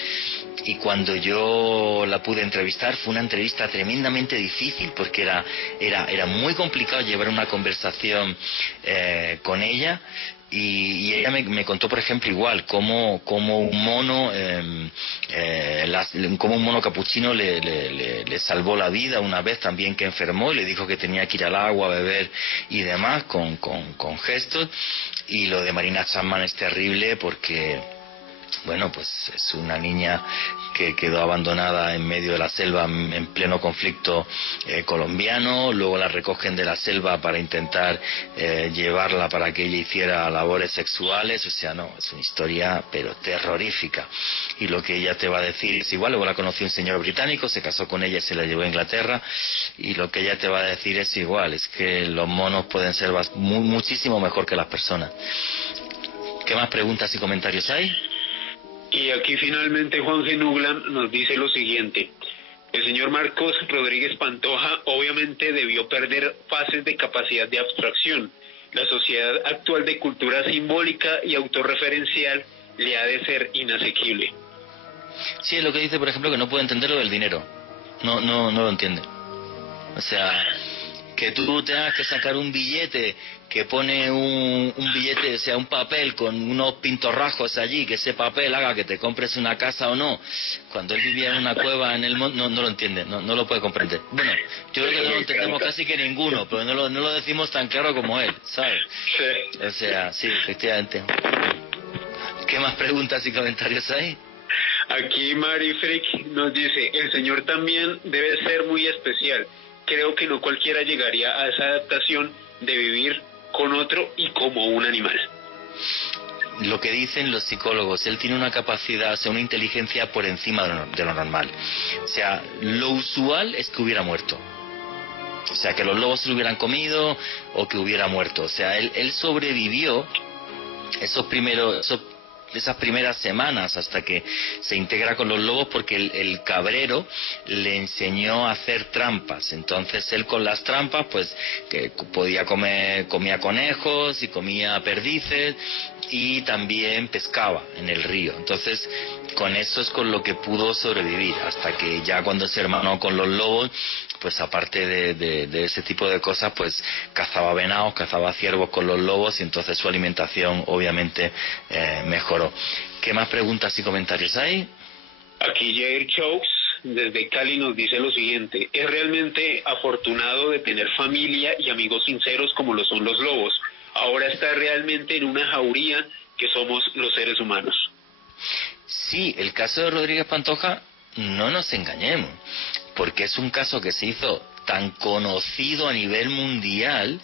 y cuando yo la pude entrevistar fue una entrevista tremendamente difícil, porque era muy complicado llevar una conversación con ella, Y ella me contó, por ejemplo, igual, cómo un mono, como un mono capuchino le salvó la vida una vez también, que enfermó, y le dijo que tenía que ir al agua a beber y demás, con gestos. Y lo de Marina Chapman es terrible porque, bueno, pues es una niña que quedó abandonada en medio de la selva en pleno conflicto colombiano. Luego la recogen de la selva para intentar llevarla para que ella hiciera labores sexuales. O sea, no, es una historia pero terrorífica. Y lo que ella te va a decir es igual. Luego la conoció un señor británico, se casó con ella y se la llevó a Inglaterra, y lo que ella te va a decir es igual, es que los monos pueden ser muchísimo mejor que las personas. ¿Qué más preguntas y comentarios hay? Y aquí finalmente Juan G. Nuglam nos dice lo siguiente: el señor Marcos Rodríguez Pantoja obviamente debió perder fases de capacidad de abstracción. La sociedad actual de cultura simbólica y autorreferencial le ha de ser inasequible. Sí, es lo que dice, por ejemplo, que no puede entender lo del dinero. No lo entiende. O sea, que tú tengas que sacar un billete que pone un billete, o sea, un papel con unos pintorrajos allí, que ese papel haga que te compres una casa o no, cuando él vivía en una cueva en el monte, no lo entiende, no lo puede comprender. Bueno, yo creo que no lo entendemos casi que ninguno, pero no lo decimos tan claro como él, ¿sabes? Sí. O sea, sí, efectivamente. ¿Qué más preguntas y comentarios hay? Aquí Mari Frick nos dice: el señor también debe ser muy especial. Creo que no cualquiera llegaría a esa adaptación de vivir con otro y como un animal. Lo que dicen los psicólogos, él tiene una capacidad, o sea, una inteligencia por encima de lo normal. O sea, lo usual es que hubiera muerto. O sea, que los lobos se lo hubieran comido o que hubiera muerto. O sea, él sobrevivió esas primeras semanas hasta que se integra con los lobos, porque el cabrero le enseñó a hacer trampas. Entonces él con las trampas pues que comía conejos y comía perdices, y también pescaba en el río. Entonces con eso es con lo que pudo sobrevivir, hasta que ya cuando se hermanó con los lobos, pues aparte de ese tipo de cosas, pues cazaba venados, cazaba ciervos con los lobos, y entonces su alimentación obviamente mejoró. ¿Qué más preguntas y comentarios hay? Aquí Jair Chokes desde Cali nos dice lo siguiente: es realmente afortunado de tener familia y amigos sinceros como lo son los lobos. Ahora está realmente en una jauría que somos los seres humanos. Sí, el caso de Rodríguez Pantoja, no nos engañemos, porque es un caso que se hizo tan conocido a nivel mundial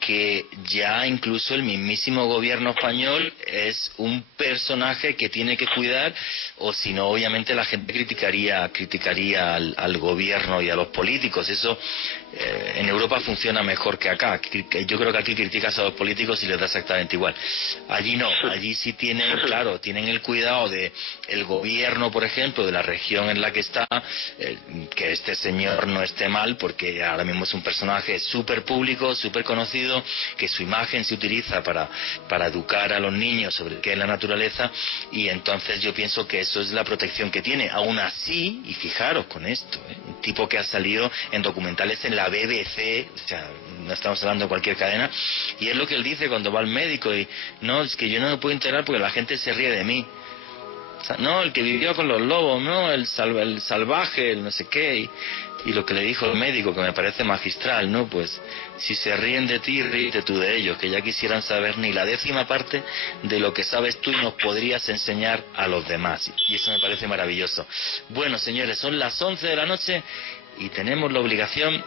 que ya incluso el mismísimo gobierno español es un personaje que tiene que cuidar, o si no obviamente la gente criticaría al gobierno y a los políticos. Eso en Europa funciona mejor que acá. Yo creo que aquí criticas a los políticos y les da exactamente igual. Allí no, allí sí tienen el cuidado de el gobierno, por ejemplo, de la región en la que está, que este señor no esté mal, porque ahora mismo es un personaje súper público, súper conocido, que su imagen se utiliza para educar a los niños sobre qué es la naturaleza, y entonces yo pienso que eso es la protección que tiene. Aún así, y fijaros con esto, un tipo que ha salido en documentales en la BBC, o sea, no estamos hablando de cualquier cadena, y es lo que él dice cuando va al médico, y no, es que yo no me puedo enterar porque la gente se ríe de mí. O sea, no, el que vivió con los lobos, no, el salvaje, el no sé qué, y lo que le dijo el médico, que me parece magistral, ¿no? Pues si se ríen de ti, ríete tú de ellos, que ya quisieran saber ni la 10ª parte de lo que sabes tú y nos podrías enseñar a los demás. Y eso me parece maravilloso. Bueno, señores, son las 11 de la noche y tenemos la obligación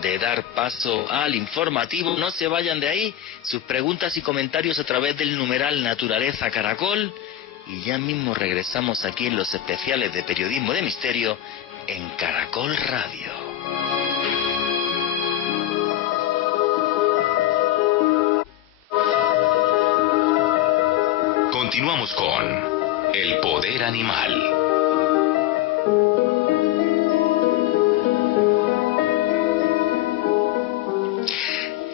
de dar paso al informativo. No se vayan de ahí, sus preguntas y comentarios a través del numeral Naturaleza Caracol, y ya mismo regresamos aquí en los especiales de Periodismo de Misterio en Caracol Radio. Continuamos con El Poder Animal.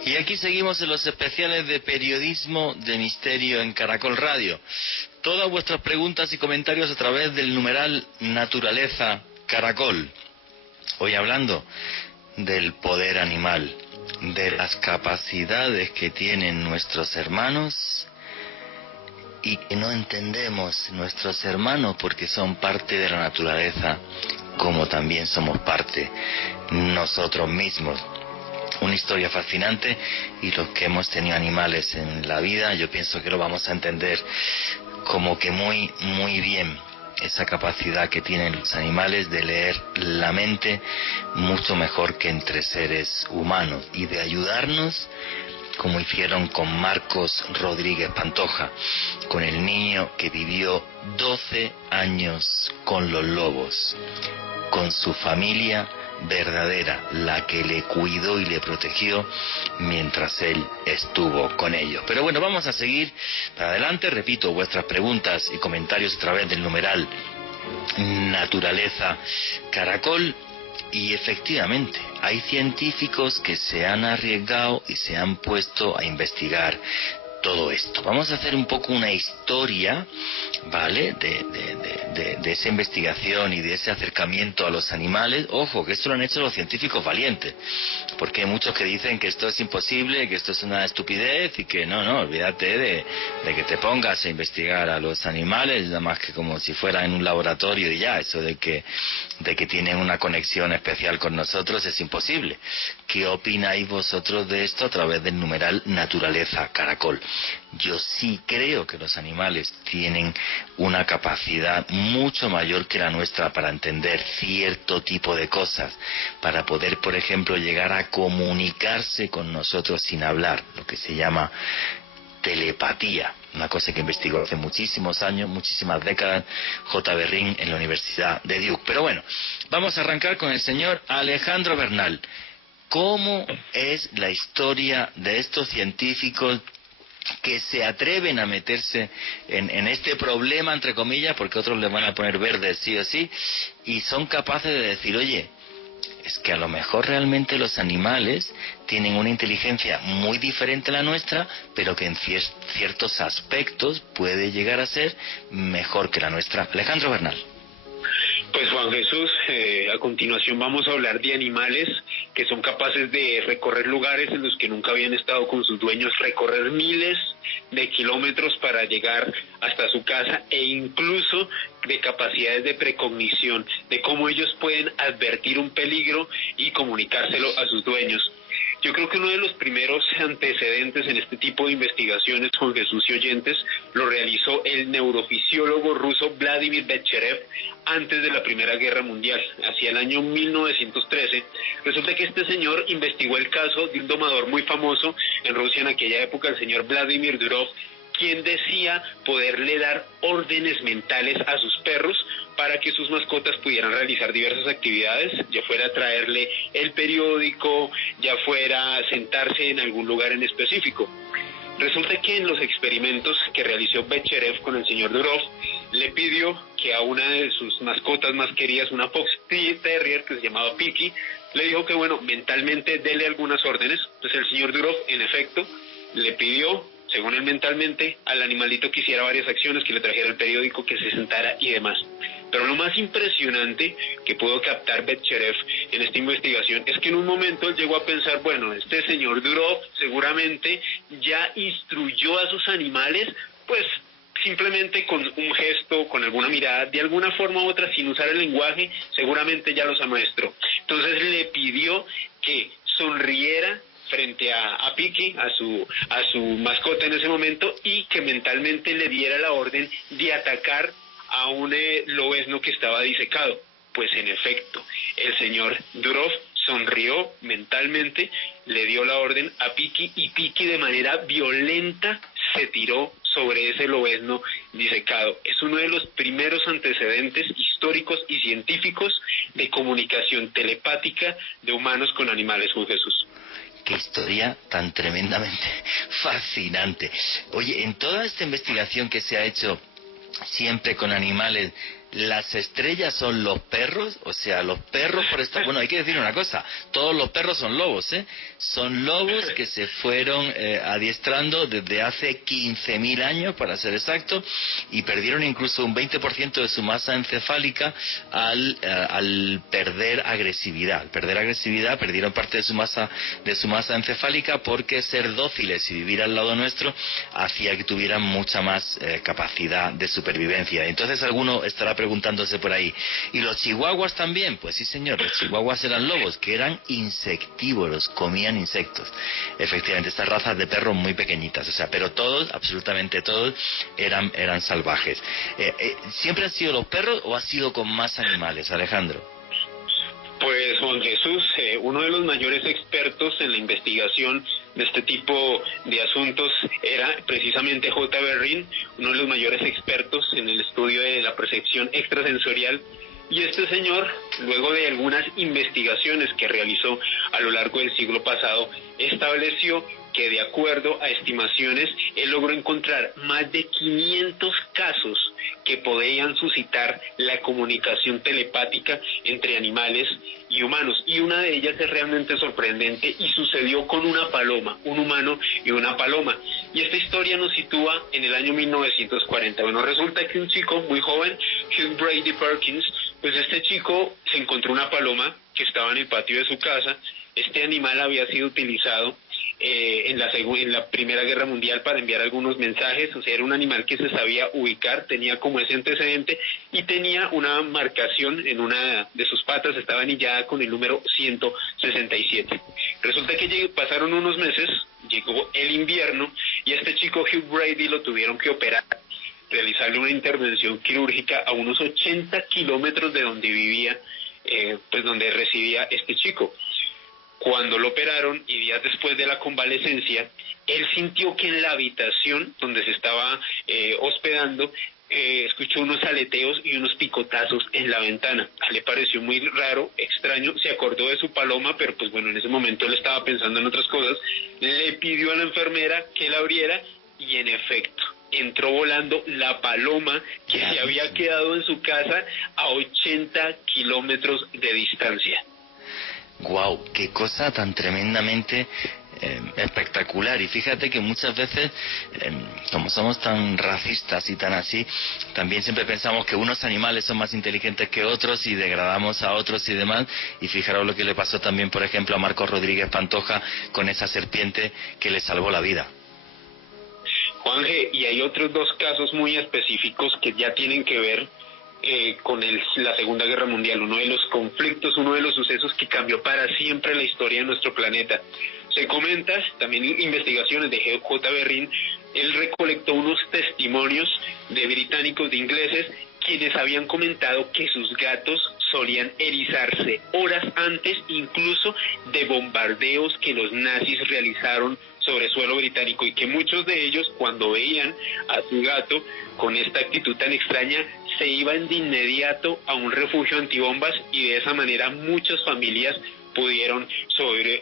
Y aquí seguimos en los especiales de Periodismo de Misterio en Caracol Radio. Todas vuestras preguntas y comentarios a través del numeral Naturaleza Caracol. Hoy hablando del poder animal. de las capacidades que tienen nuestros hermanos y que no entendemos nuestros hermanos porque son parte de la naturaleza, como también somos parte nosotros mismos. Una historia fascinante, y los que hemos tenido animales en la vida, yo pienso que lo vamos a entender como que muy, muy bien. Esa capacidad que tienen los animales de leer la mente mucho mejor que entre seres humanos y de ayudarnos, como hicieron con Marcos Rodríguez Pantoja, con el niño que vivió 12 años con los lobos, con su familia verdadera, la que le cuidó y le protegió mientras él estuvo con ellos. Pero bueno, vamos a seguir para adelante. Repito, vuestras preguntas y comentarios a través del numeral Naturaleza Caracol. Y efectivamente, hay científicos que se han arriesgado y se han puesto a investigar todo esto. Vamos a hacer un poco una historia, ¿vale?, de esa investigación y de ese acercamiento a los animales. Ojo, que esto lo han hecho los científicos valientes, porque hay muchos que dicen que esto es imposible, que esto es una estupidez y que no, olvídate de que te pongas a investigar a los animales, nada más que como si fuera en un laboratorio y ya, eso de que tienen una conexión especial con nosotros es imposible. ¿Qué opináis vosotros de esto a través del numeral Naturaleza Caracol? Yo sí creo que los animales tienen una capacidad mucho mayor que la nuestra para entender cierto tipo de cosas, para poder, por ejemplo, llegar a comunicarse con nosotros sin hablar, lo que se llama telepatía, una cosa que investigó hace muchísimos años, muchísimas décadas, J. Berrín en la Universidad de Duke. Pero bueno, vamos a arrancar con el señor Alejandro Bernal. ¿Cómo es la historia de estos científicos que se atreven a meterse en este problema, entre comillas, porque otros le van a poner verdes sí o sí, y son capaces de decir, oye, es que a lo mejor realmente los animales tienen una inteligencia muy diferente a la nuestra, pero que en ciertos aspectos puede llegar a ser mejor que la nuestra? Alejandro Bernal. Pues Juan Jesús, a continuación vamos a hablar de animales que son capaces de recorrer lugares en los que nunca habían estado con sus dueños, recorrer miles de kilómetros para llegar hasta su casa, e incluso de capacidades de precognición, de cómo ellos pueden advertir un peligro y comunicárselo a sus dueños. Yo creo que uno de los primeros antecedentes en este tipo de investigaciones, Juan Jesús y oyentes, lo realizó el neurofisiólogo ruso Vladimir Betcherev antes de la Primera Guerra Mundial, hacia el año 1913. Resulta que este señor investigó el caso de un domador muy famoso en Rusia en aquella época, el señor Vladimir Durov, quien decía poderle dar órdenes mentales a sus perros para que sus mascotas pudieran realizar diversas actividades, ya fuera traerle el periódico, ya fuera sentarse en algún lugar en específico. Resulta que en los experimentos que realizó Betcherev con el señor Durov, le pidió que a una de sus mascotas más queridas, una Fox Terrier que se llamaba Piki, le dijo que bueno, mentalmente dele algunas órdenes. Entonces el señor Durov, en efecto, le pidió, según él mentalmente, al animalito que hiciera varias acciones, que le trajera el periódico, que se sentara y demás. Pero lo más impresionante que pudo captar Betcherev en esta investigación es que en un momento él llegó a pensar, bueno, este señor Durov seguramente ya instruyó a sus animales, pues simplemente con un gesto, con alguna mirada, de alguna forma u otra, sin usar el lenguaje, seguramente ya los amaestró. Entonces le pidió que sonriera frente a Piki, a su mascota en ese momento, y que mentalmente le diera la orden de atacar a un lobezno que estaba disecado. Pues en efecto, el señor Durov sonrió mentalmente, le dio la orden a Piki, y Piki de manera violenta se tiró sobre ese lobezno disecado. Es uno de los primeros antecedentes históricos y científicos de comunicación telepática de humanos con animales, Juan Jesús. Qué historia tan tremendamente fascinante. Oye, en toda esta investigación que se ha hecho siempre con animales, las estrellas son los perros, o sea, los perros por esta... Bueno, hay que decir una cosa, todos los perros son lobos, ¿eh? Son lobos que se fueron adiestrando desde hace 15.000 años, para ser exacto, y perdieron incluso un 20% de su masa encefálica al perder agresividad. Al perder agresividad perdieron parte de su masa encefálica, porque ser dóciles y vivir al lado nuestro hacía que tuvieran mucha más capacidad de supervivencia. Entonces alguno estará preguntándose por ahí, ¿y los chihuahuas también? Pues sí, señor, los chihuahuas eran lobos que eran insectívoros, comían insectos. Efectivamente, estas razas de perros muy pequeñitas, o sea, pero todos, absolutamente todos, eran salvajes. ¿Siempre han sido los perros o ha sido con más animales, Alejandro? Pues Juan Jesús, uno de los mayores expertos en la investigación de este tipo de asuntos era precisamente J. Berrin, uno de los mayores expertos en el estudio de la percepción extrasensorial. Y este señor, luego de algunas investigaciones que realizó a lo largo del siglo pasado, estableció que de acuerdo a estimaciones, él logró encontrar más de 500 casos que podían suscitar la comunicación telepática entre animales y humanos. Y una de ellas es realmente sorprendente y sucedió con una paloma, un humano y una paloma. Y esta historia nos sitúa en el año 1940. Bueno, resulta que un chico muy joven, Hugh Brady Perkins, pues este chico se encontró una paloma que estaba en el patio de su casa. Este animal había sido utilizado en la Primera Guerra Mundial para enviar algunos mensajes, o sea, era un animal que se sabía ubicar, tenía como ese antecedente y tenía una marcación en una de sus patas, estaba anillada con el número 167. Resulta que pasaron unos meses, llegó el invierno y a este chico Hugh Brady lo tuvieron que operar, realizarle una intervención quirúrgica a unos 80 kilómetros de donde vivía, pues donde residía este chico. Cuando lo operaron y días después de la convalecencia, él sintió que en la habitación donde se estaba hospedando, escuchó unos aleteos y unos picotazos en la ventana. Le pareció muy raro, extraño, se acordó de su paloma, pero pues bueno, en ese momento él estaba pensando en otras cosas. Le pidió a la enfermera que la abriera y en efecto, entró volando la paloma que se había quedado en su casa a 80 kilómetros de distancia. Guau, qué cosa tan tremendamente espectacular. Y fíjate que muchas veces, como somos tan racistas y tan así, también siempre pensamos que unos animales son más inteligentes que otros y degradamos a otros y demás. Y fijaros lo que le pasó también, por ejemplo, a Marcos Rodríguez Pantoja con esa serpiente que le salvó la vida. Juanje, y hay otros dos casos muy específicos que ya tienen que ver con la Segunda Guerra Mundial, uno de los conflictos, uno de los sucesos que cambió para siempre la historia de nuestro planeta. Se comenta, también investigaciones de J. Berrin, él recolectó unos testimonios de británicos, de ingleses, quienes habían comentado que sus gatos solían erizarse horas antes incluso de bombardeos que los nazis realizaron sobre suelo británico, y que muchos de ellos, cuando veían a su gato con esta actitud tan extraña, se iban de inmediato a un refugio antibombas, y de esa manera muchas familias pudieron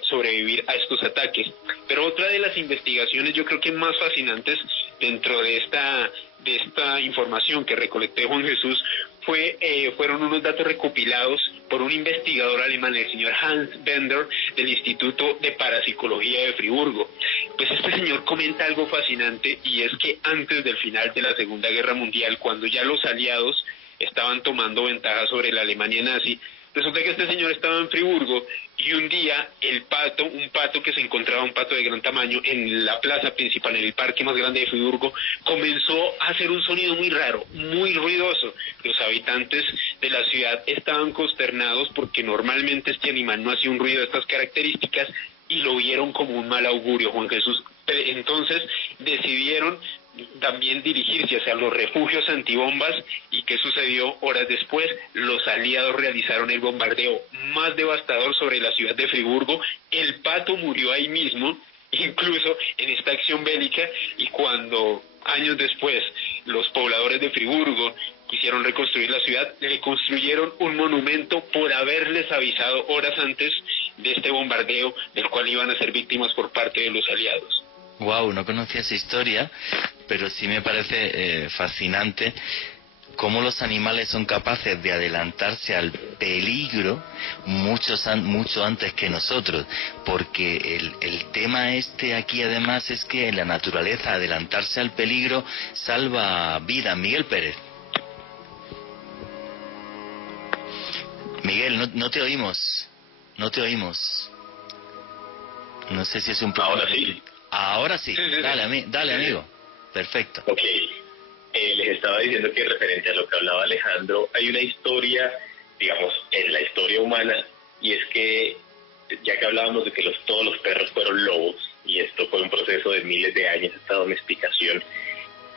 sobrevivir a estos ataques. Pero otra de las investigaciones, yo creo que más fascinantes dentro de esta información que recolecté Juan Jesús, fueron unos datos recopilados por un investigador alemán, el señor Hans Bender, del Instituto de Parapsicología de Friburgo. Pues este señor comenta algo fascinante, y es que antes del final de la Segunda Guerra Mundial, cuando ya los aliados estaban tomando ventaja sobre la Alemania nazi, resulta que este señor estaba en Friburgo y un día un pato que se encontraba, un pato de gran tamaño, en la plaza principal, en el parque más grande de Friburgo, comenzó a hacer un sonido muy raro, muy ruidoso. Los habitantes de la ciudad estaban consternados porque normalmente este animal no hacía un ruido de estas características y lo vieron como un mal augurio, Juan Jesús. Entonces decidieron también dirigirse hacia los refugios antibombas. ¿Y qué sucedió? Horas después, los aliados realizaron el bombardeo más devastador sobre la ciudad de Friburgo. El pato murió ahí mismo, incluso en esta acción bélica, y cuando años después los pobladores de Friburgo quisieron reconstruir la ciudad, le construyeron un monumento por haberles avisado horas antes de este bombardeo del cual iban a ser víctimas por parte de los aliados. Wow, no conocía esa historia, pero sí me parece fascinante cómo los animales son capaces de adelantarse al peligro mucho antes que nosotros, porque el tema aquí además es que en la naturaleza adelantarse al peligro salva vidas. Miguel Pérez. Miguel, no te oímos. No te oímos. No sé si es un problema. Ahora sí. Ahora sí. Sí. Dale, amigo. Perfecto. Ok. Les estaba diciendo que referente a lo que hablaba Alejandro, hay una historia, digamos, en la historia humana, y es que, ya que hablábamos de que todos los perros fueron lobos, y esto fue un proceso de miles de años, esta domesticación,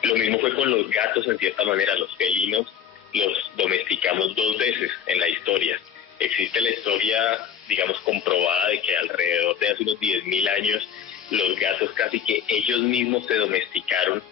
lo mismo fue con los gatos, en cierta manera. Los felinos los domesticamos 2 veces en la historia. Existe la historia, digamos, comprobada de que alrededor de hace unos 10.000 años los gatos casi que ellos mismos se domesticaron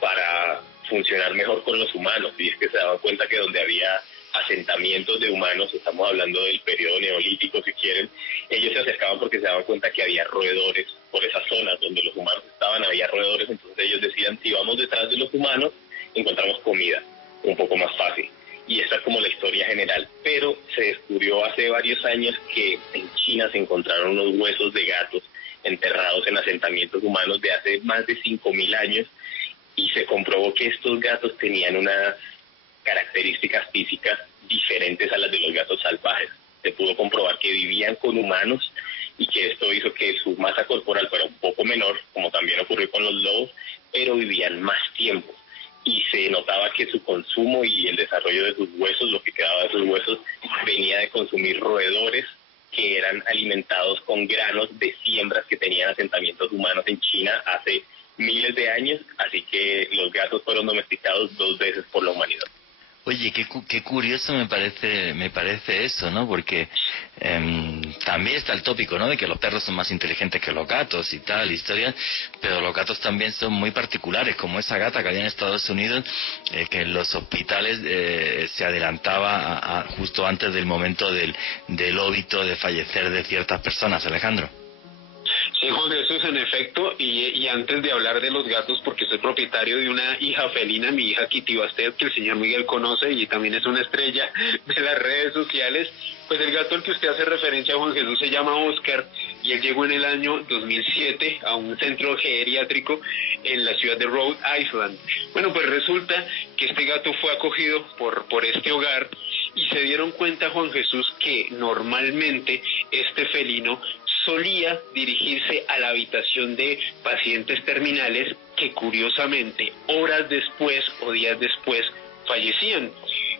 para funcionar mejor con los humanos, y es que se daban cuenta que donde había asentamientos de humanos, estamos hablando del periodo neolítico si quieren, ellos se acercaban porque se daban cuenta que había roedores por esas zonas donde los humanos estaban, había roedores, entonces ellos decían, si vamos detrás de los humanos, encontramos comida, un poco más fácil. Y esta es como la historia general, pero se descubrió hace varios años que en China se encontraron unos huesos de gatos enterrados en asentamientos humanos de hace más de 5.000 años, y se comprobó que estos gatos tenían unas características físicas diferentes a las de los gatos salvajes. Se pudo comprobar que vivían con humanos y que esto hizo que su masa corporal fuera un poco menor, como también ocurrió con los lobos, pero vivían más tiempo. Y se notaba que su consumo y el desarrollo de sus huesos, lo que quedaba de sus huesos, venía de consumir roedores que eran alimentados con granos de siembras que tenían asentamientos humanos en China hace miles de años, así que los gatos fueron domesticados 2 veces por la humanidad. Oye, qué curioso me parece eso, ¿no? Porque también está el tópico, ¿no? De que los perros son más inteligentes que los gatos y tal, historia, pero los gatos también son muy particulares, como esa gata que había en Estados Unidos, que en los hospitales se adelantaba justo antes del momento del óbito, de fallecer de ciertas personas, Alejandro. Sí, Juan Jesús, en efecto, y antes de hablar de los gatos, porque soy propietario de una hija felina, mi hija Kitty Bastet, que el señor Miguel conoce y también es una estrella de las redes sociales, pues el gato al que usted hace referencia, Juan Jesús, se llama Oscar, y él llegó en el año 2007 a un centro geriátrico en la ciudad de Rhode Island. Bueno, pues resulta que este gato fue acogido por este hogar, y se dieron cuenta, Juan Jesús, que normalmente este felino solía dirigirse a la habitación de pacientes terminales que curiosamente horas después o días después fallecían.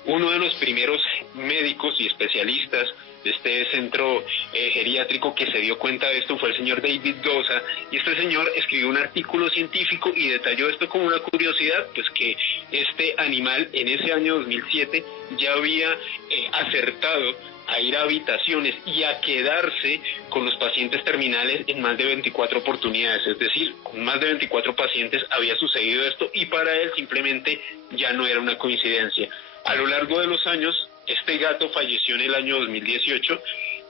Uno de los primeros médicos y especialistas de este centro geriátrico que se dio cuenta de esto fue el señor David Goza, y este señor escribió un artículo científico y detalló esto como una curiosidad, pues que este animal en ese año 2007 ya había acertado a ir a habitaciones y a quedarse con los pacientes terminales en más de 24 oportunidades, es decir, con más de 24 pacientes había sucedido esto, y para él simplemente ya no era una coincidencia. A lo largo de los años, este gato falleció en el año 2018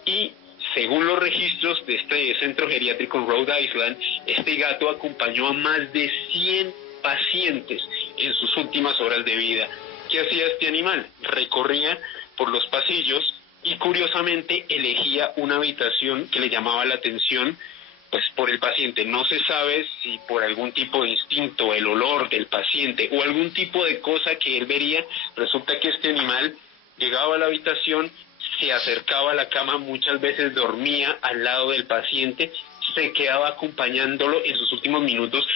y, según los registros de este centro geriátrico en Rhode Island, este gato acompañó a más de 100 pacientes en sus últimas horas de vida. ¿Qué hacía este animal? Recorría por los pasillos y curiosamente elegía una habitación que le llamaba la atención, pues por el paciente. No se sabe si por algún tipo de instinto, el olor del paciente o algún tipo de cosa que él vería. Resulta que este animal llegaba a la habitación, se acercaba a la cama, muchas veces dormía al lado del paciente, se quedaba acompañándolo en sus últimos minutos.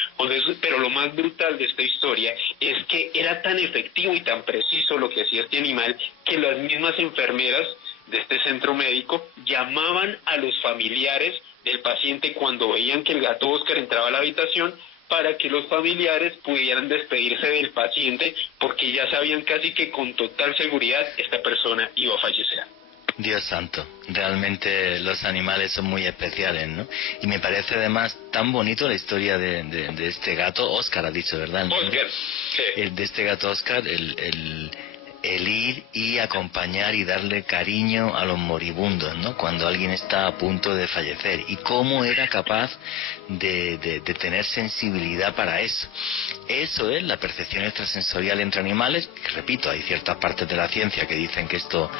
Pero lo más brutal de esta historia es que era tan efectivo y tan preciso lo que hacía este animal que las mismas enfermeras de este centro médico llamaban a los familiares del paciente cuando veían que el gato Oscar entraba a la habitación, para que los familiares pudieran despedirse del paciente, porque ya sabían casi que con total seguridad esta persona iba a fallecer. Dios santo, realmente los animales son muy especiales, ¿no? Y me parece además tan bonito la historia de este gato, Oscar ha dicho, ¿verdad? Oscar, sí. De este gato Oscar, el ir y acompañar y darle cariño a los moribundos, ¿no? Cuando alguien está a punto de fallecer, y cómo era capaz de tener sensibilidad para eso. Eso es la percepción extrasensorial entre animales, que repito, hay ciertas partes de la ciencia que dicen que esto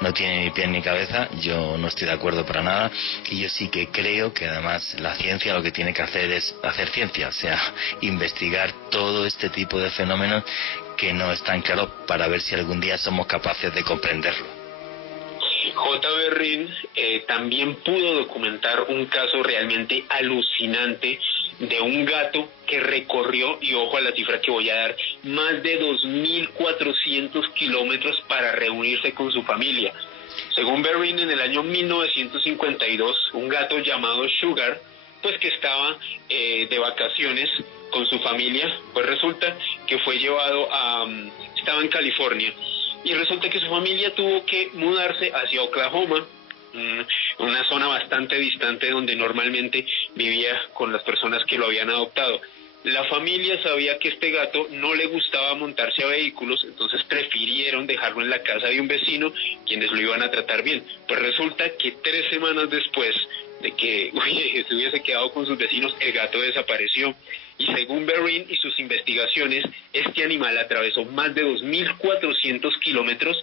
no tiene ni pie ni cabeza. Yo no estoy de acuerdo para nada, y yo sí que creo que además la ciencia lo que tiene que hacer es hacer ciencia, o sea, investigar todo este tipo de fenómenos que no están claros, para ver si algún día somos capaces de comprenderlo. J. Berrín también pudo documentar un caso realmente alucinante de un gato que recorrió, y ojo a la cifra que voy a dar, más de 2.400 kilómetros para reunirse con su familia. Según Berrín, en el año 1952, un gato llamado Sugar, pues que estaba de vacaciones con su familia, pues resulta que fue llevado estaba en California, y resulta que su familia tuvo que mudarse hacia Oklahoma, una zona bastante distante donde normalmente vivía con las personas que lo habían adoptado. La familia sabía que este gato no le gustaba montarse a vehículos, entonces prefirieron dejarlo en la casa de un vecino, quienes lo iban a tratar bien. Pues resulta que 3 semanas después de que se hubiese quedado con sus vecinos, el gato desapareció. Y según Berrín y sus investigaciones, este animal atravesó más de 2.400 kilómetros,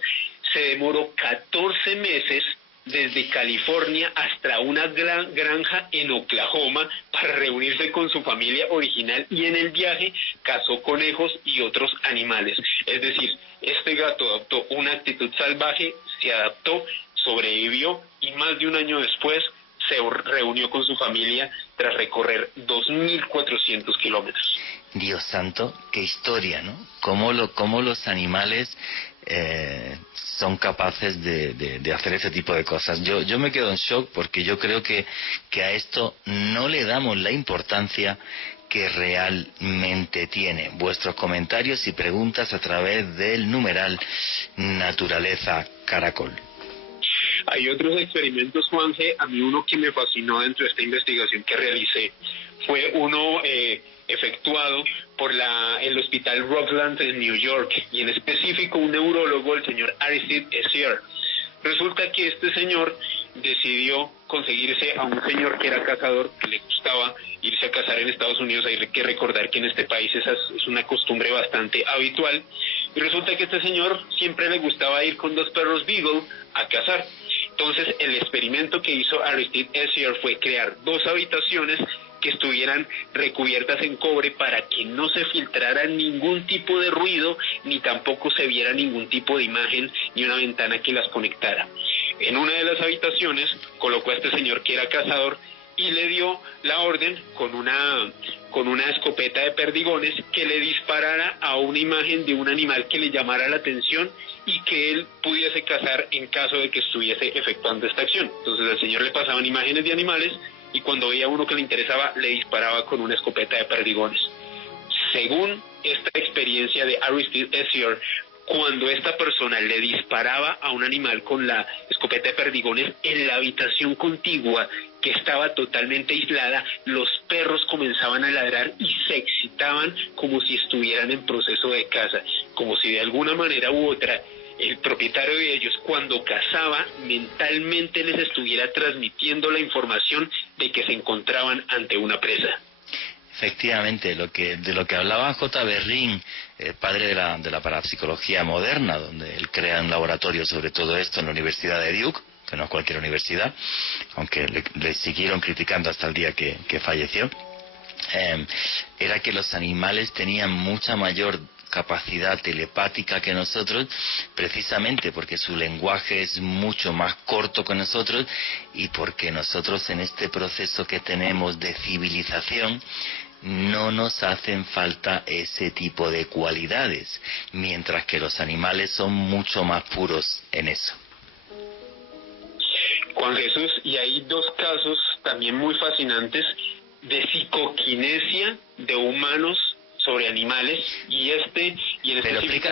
se demoró 14 meses desde California hasta una gran granja en Oklahoma para reunirse con su familia original, y en el viaje cazó conejos y otros animales. Es decir, este gato adoptó una actitud salvaje, se adaptó, sobrevivió, y más de un año después se reunió con su familia tras recorrer 2.400 kilómetros. Dios santo, qué historia, ¿no? Cómo los animales son capaces de hacer ese tipo de cosas. Yo me quedo en shock, porque yo creo que a esto no le damos la importancia que realmente tiene. Vuestros comentarios y preguntas a través del numeral Naturaleza Caracol. Hay otros experimentos, Juanje. A mí uno que me fascinó dentro de esta investigación que realicé fue uno efectuado por el Hospital Rockland en New York, y en específico un neurólogo, el señor Aristide Essier. Resulta que este señor decidió conseguirse a un señor que era cazador, que le gustaba irse a cazar en Estados Unidos. Hay que recordar que en este país esa es una costumbre bastante habitual. Y resulta que este señor siempre le gustaba ir con 2 perros Beagle a cazar. Entonces, el experimento que hizo Aristide Essier fue crear 2 habitaciones que estuvieran recubiertas en cobre para que no se filtrara ningún tipo de ruido, ni tampoco se viera ningún tipo de imagen, ni una ventana que las conectara. En una de las habitaciones colocó a este señor que era cazador, y le dio la orden con una escopeta de perdigones que le disparara a una imagen de un animal que le llamara la atención y que él pudiese cazar en caso de que estuviese efectuando esta acción. Entonces al señor le pasaban imágenes de animales, y cuando veía uno que le interesaba, le disparaba con una escopeta de perdigones. Según esta experiencia de Aristide Essier, cuando esta persona le disparaba a un animal con la escopeta de perdigones, en la habitación contigua, que estaba totalmente aislada, los perros comenzaban a ladrar y se excitaban como si estuvieran en proceso de caza, como si de alguna manera u otra el propietario de ellos, cuando cazaba, mentalmente les estuviera transmitiendo la información de que se encontraban ante una presa. Efectivamente, de lo que hablaba J. Berrín, padre de la parapsicología moderna, donde él crea un laboratorio sobre todo esto en la Universidad de Duke, que no es cualquier universidad, aunque le siguieron criticando hasta el día que falleció, era que los animales tenían mucha mayor capacidad telepática que nosotros, precisamente porque su lenguaje es mucho más corto que nosotros, y porque nosotros en este proceso que tenemos de civilización no nos hacen falta ese tipo de cualidades, mientras que los animales son mucho más puros en eso. Juan Jesús, y hay 2 casos también muy fascinantes de psicoquinesia de humanos sobre animales, y este Y en Pero específico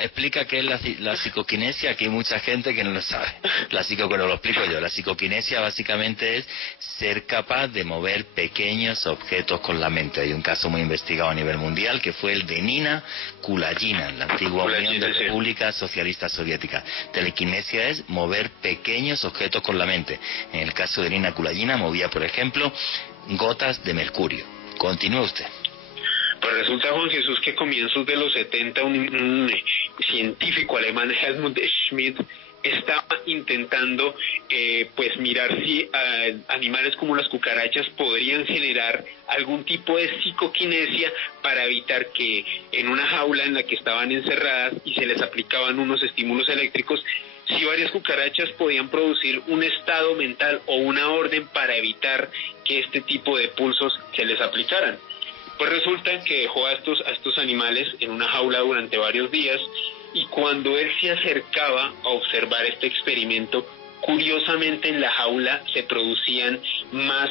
explica qué es la psicoquinesia, que hay mucha gente que no lo sabe. Lo explico yo. La psicoquinesia básicamente es ser capaz de mover pequeños objetos con la mente. Hay un caso muy investigado a nivel mundial que fue el de Nina Kulagina, en la antigua Unión de Repúblicas Socialistas Soviéticas. Telequinesia es mover pequeños objetos con la mente. En el caso de Nina Kulagina movía, por ejemplo, gotas de mercurio. Continúe usted. Pues resulta, Juan Jesús, que a comienzos de los 70 un científico alemán, Helmut Schmidt, estaba intentando pues mirar si animales como las cucarachas podrían generar algún tipo de psicoquinesia para evitar que en una jaula en la que estaban encerradas y se les aplicaban unos estímulos eléctricos, si varias cucarachas podían producir un estado mental o una orden para evitar que este tipo de pulsos se les aplicaran. Pues resulta que dejó a estos animales en una jaula durante varios días, y cuando él se acercaba a observar este experimento, curiosamente en la jaula se producían más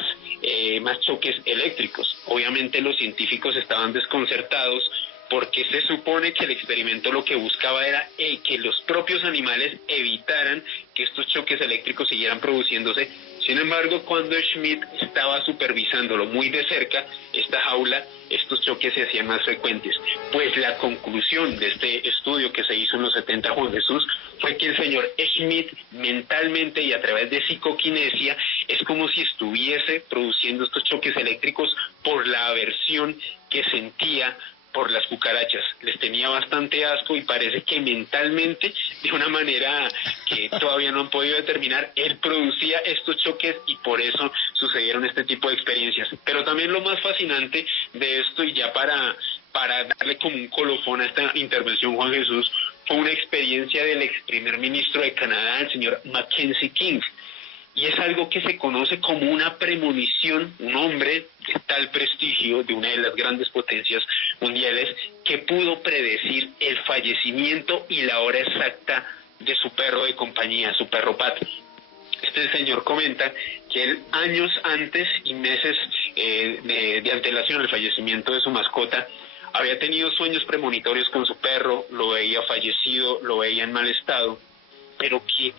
choques eléctricos. Obviamente los científicos estaban desconcertados, porque se supone que el experimento lo que buscaba era que los propios animales evitaran que estos choques eléctricos siguieran produciéndose. Sin embargo, cuando Schmidt estaba supervisándolo muy de cerca, esta jaula, estos choques se hacían más frecuentes. Pues la conclusión de este estudio que se hizo en los 70, Juan Jesús, fue que el señor Schmidt mentalmente y a través de psicoquinesia es como si estuviese produciendo estos choques eléctricos por la aversión que sentía por las cucarachas. Les tenía bastante asco y parece que mentalmente, de una manera que todavía no han podido determinar, él producía estos choques y por eso sucedieron este tipo de experiencias. Pero también lo más fascinante de esto, y ya para darle como un colofón a esta intervención, Juan Jesús, fue una experiencia del ex primer ministro de Canadá, el señor Mackenzie King. Y es algo que se conoce como una premonición, un hombre de tal prestigio, de una de las grandes potencias mundiales, que pudo predecir el fallecimiento y la hora exacta de su perro de compañía, su perro Pat. Este señor comenta que él, años antes y meses de antelación al fallecimiento de su mascota, había tenido sueños premonitorios con su perro, lo veía fallecido, lo veía en mal estado, pero que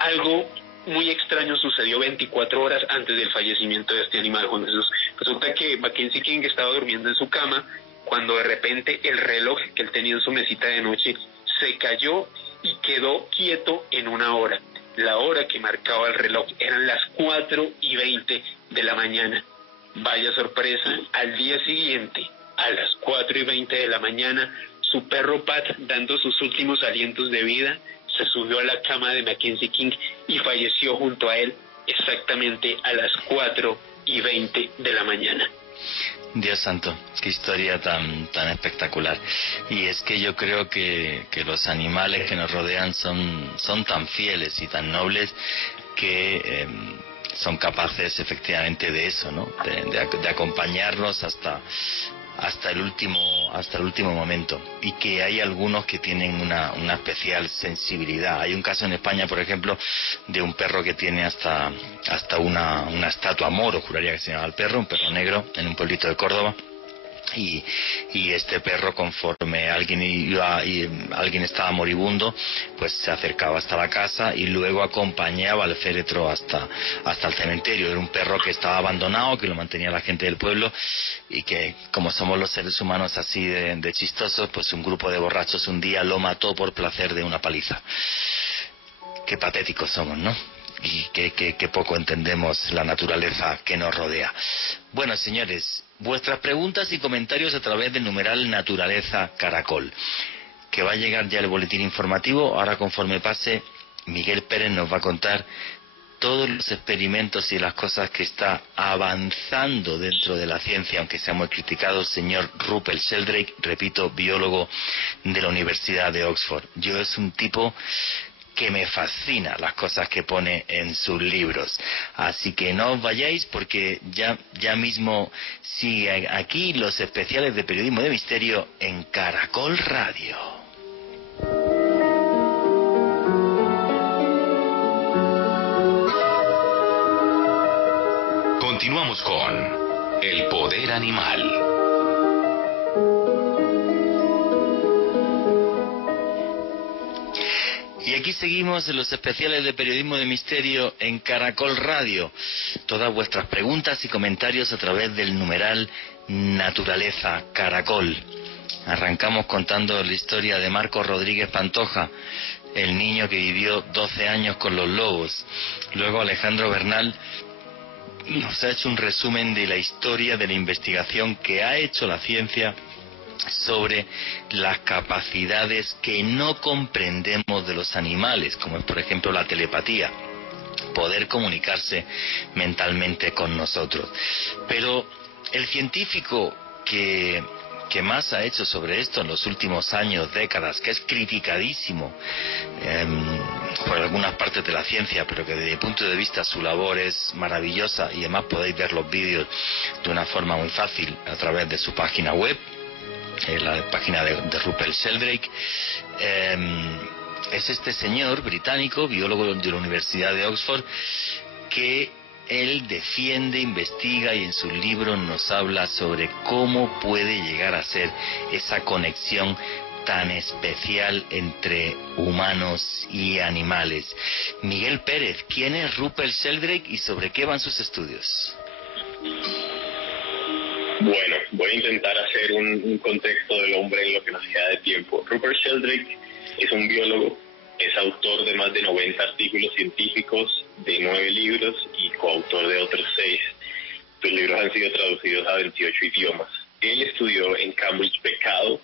algo muy extraño sucedió 24 horas antes del fallecimiento de este animal, Juan Jesús. Resulta que Mackenzie King estaba durmiendo en su cama cuando de repente el reloj que él tenía en su mesita de noche se cayó y quedó quieto en una hora. La hora que marcaba el reloj eran las 4:20 de la mañana. Vaya sorpresa, al día siguiente, a las 4:20 de la mañana, su perro Pat, dando sus últimos alientos de vida, se subió a la cama de Mackenzie King y falleció junto a él exactamente a las 4:20 de la mañana. Dios santo, qué historia tan espectacular. Y es que yo creo que los animales que nos rodean son tan fieles y tan nobles que son capaces efectivamente de eso, ¿no? De acompañarnos hasta el último momento, y que hay algunos que tienen una especial sensibilidad. Hay un caso en España, por ejemplo, de un perro que tiene hasta una estatua, Moro, juraría que se llama el perro, un perro negro, en un pueblito de Córdoba. Y este perro, conforme alguien estaba moribundo, pues se acercaba hasta la casa y luego acompañaba al féretro hasta el cementerio. Era un perro que estaba abandonado, que lo mantenía la gente del pueblo, y que, como somos los seres humanos así de chistosos, pues un grupo de borrachos un día lo mató por placer de una paliza. Qué patéticos somos, ¿no? Y que poco entendemos la naturaleza que nos rodea. Bueno, señores, vuestras preguntas y comentarios a través del numeral Naturaleza Caracol, que va a llegar ya el boletín informativo. Ahora, conforme pase, Miguel Pérez nos va a contar todos los experimentos y las cosas que está avanzando dentro de la ciencia, aunque sea muy criticado, el señor Rupert Sheldrake, repito, biólogo de la Universidad de Oxford. Es un tipo que me fascina las cosas que pone en sus libros. Así que no os vayáis, porque ya mismo sigue aquí los especiales de Periodismo de Misterio en Caracol Radio. Continuamos con El Poder Animal. aquí seguimos en los especiales de Periodismo de Misterio en Caracol Radio. Todas vuestras preguntas y comentarios a través del numeral Naturaleza Caracol. Arrancamos contando la historia de Marcos Rodríguez Pantoja, el niño que vivió 12 años con los lobos. Luego Alejandro Bernal nos ha hecho un resumen de la historia de la investigación que ha hecho la ciencia sobre las capacidades que no comprendemos de los animales, como es por ejemplo la telepatía, poder comunicarse mentalmente con nosotros. Pero el científico que más ha hecho sobre esto en los últimos años, décadas, que es criticadísimo por algunas partes de la ciencia, pero que desde mi punto de vista su labor es maravillosa, y además podéis ver los vídeos de una forma muy fácil a través de su página web, la página de Rupert Sheldrake. Es este señor británico, biólogo de la Universidad de Oxford, que él defiende, investiga y en sus libros nos habla sobre cómo puede llegar a ser esa conexión tan especial entre humanos y animales. Miguel Pérez, ¿quién es Rupert Sheldrake y sobre qué van sus estudios? Bueno, voy a intentar hacer un contexto del hombre en lo que nos queda de tiempo. Rupert Sheldrake es un biólogo, es autor de más de 90 artículos científicos, de 9 libros y coautor de otros 6. Sus libros han sido traducidos a 28 idiomas. Él estudió en Cambridge becado,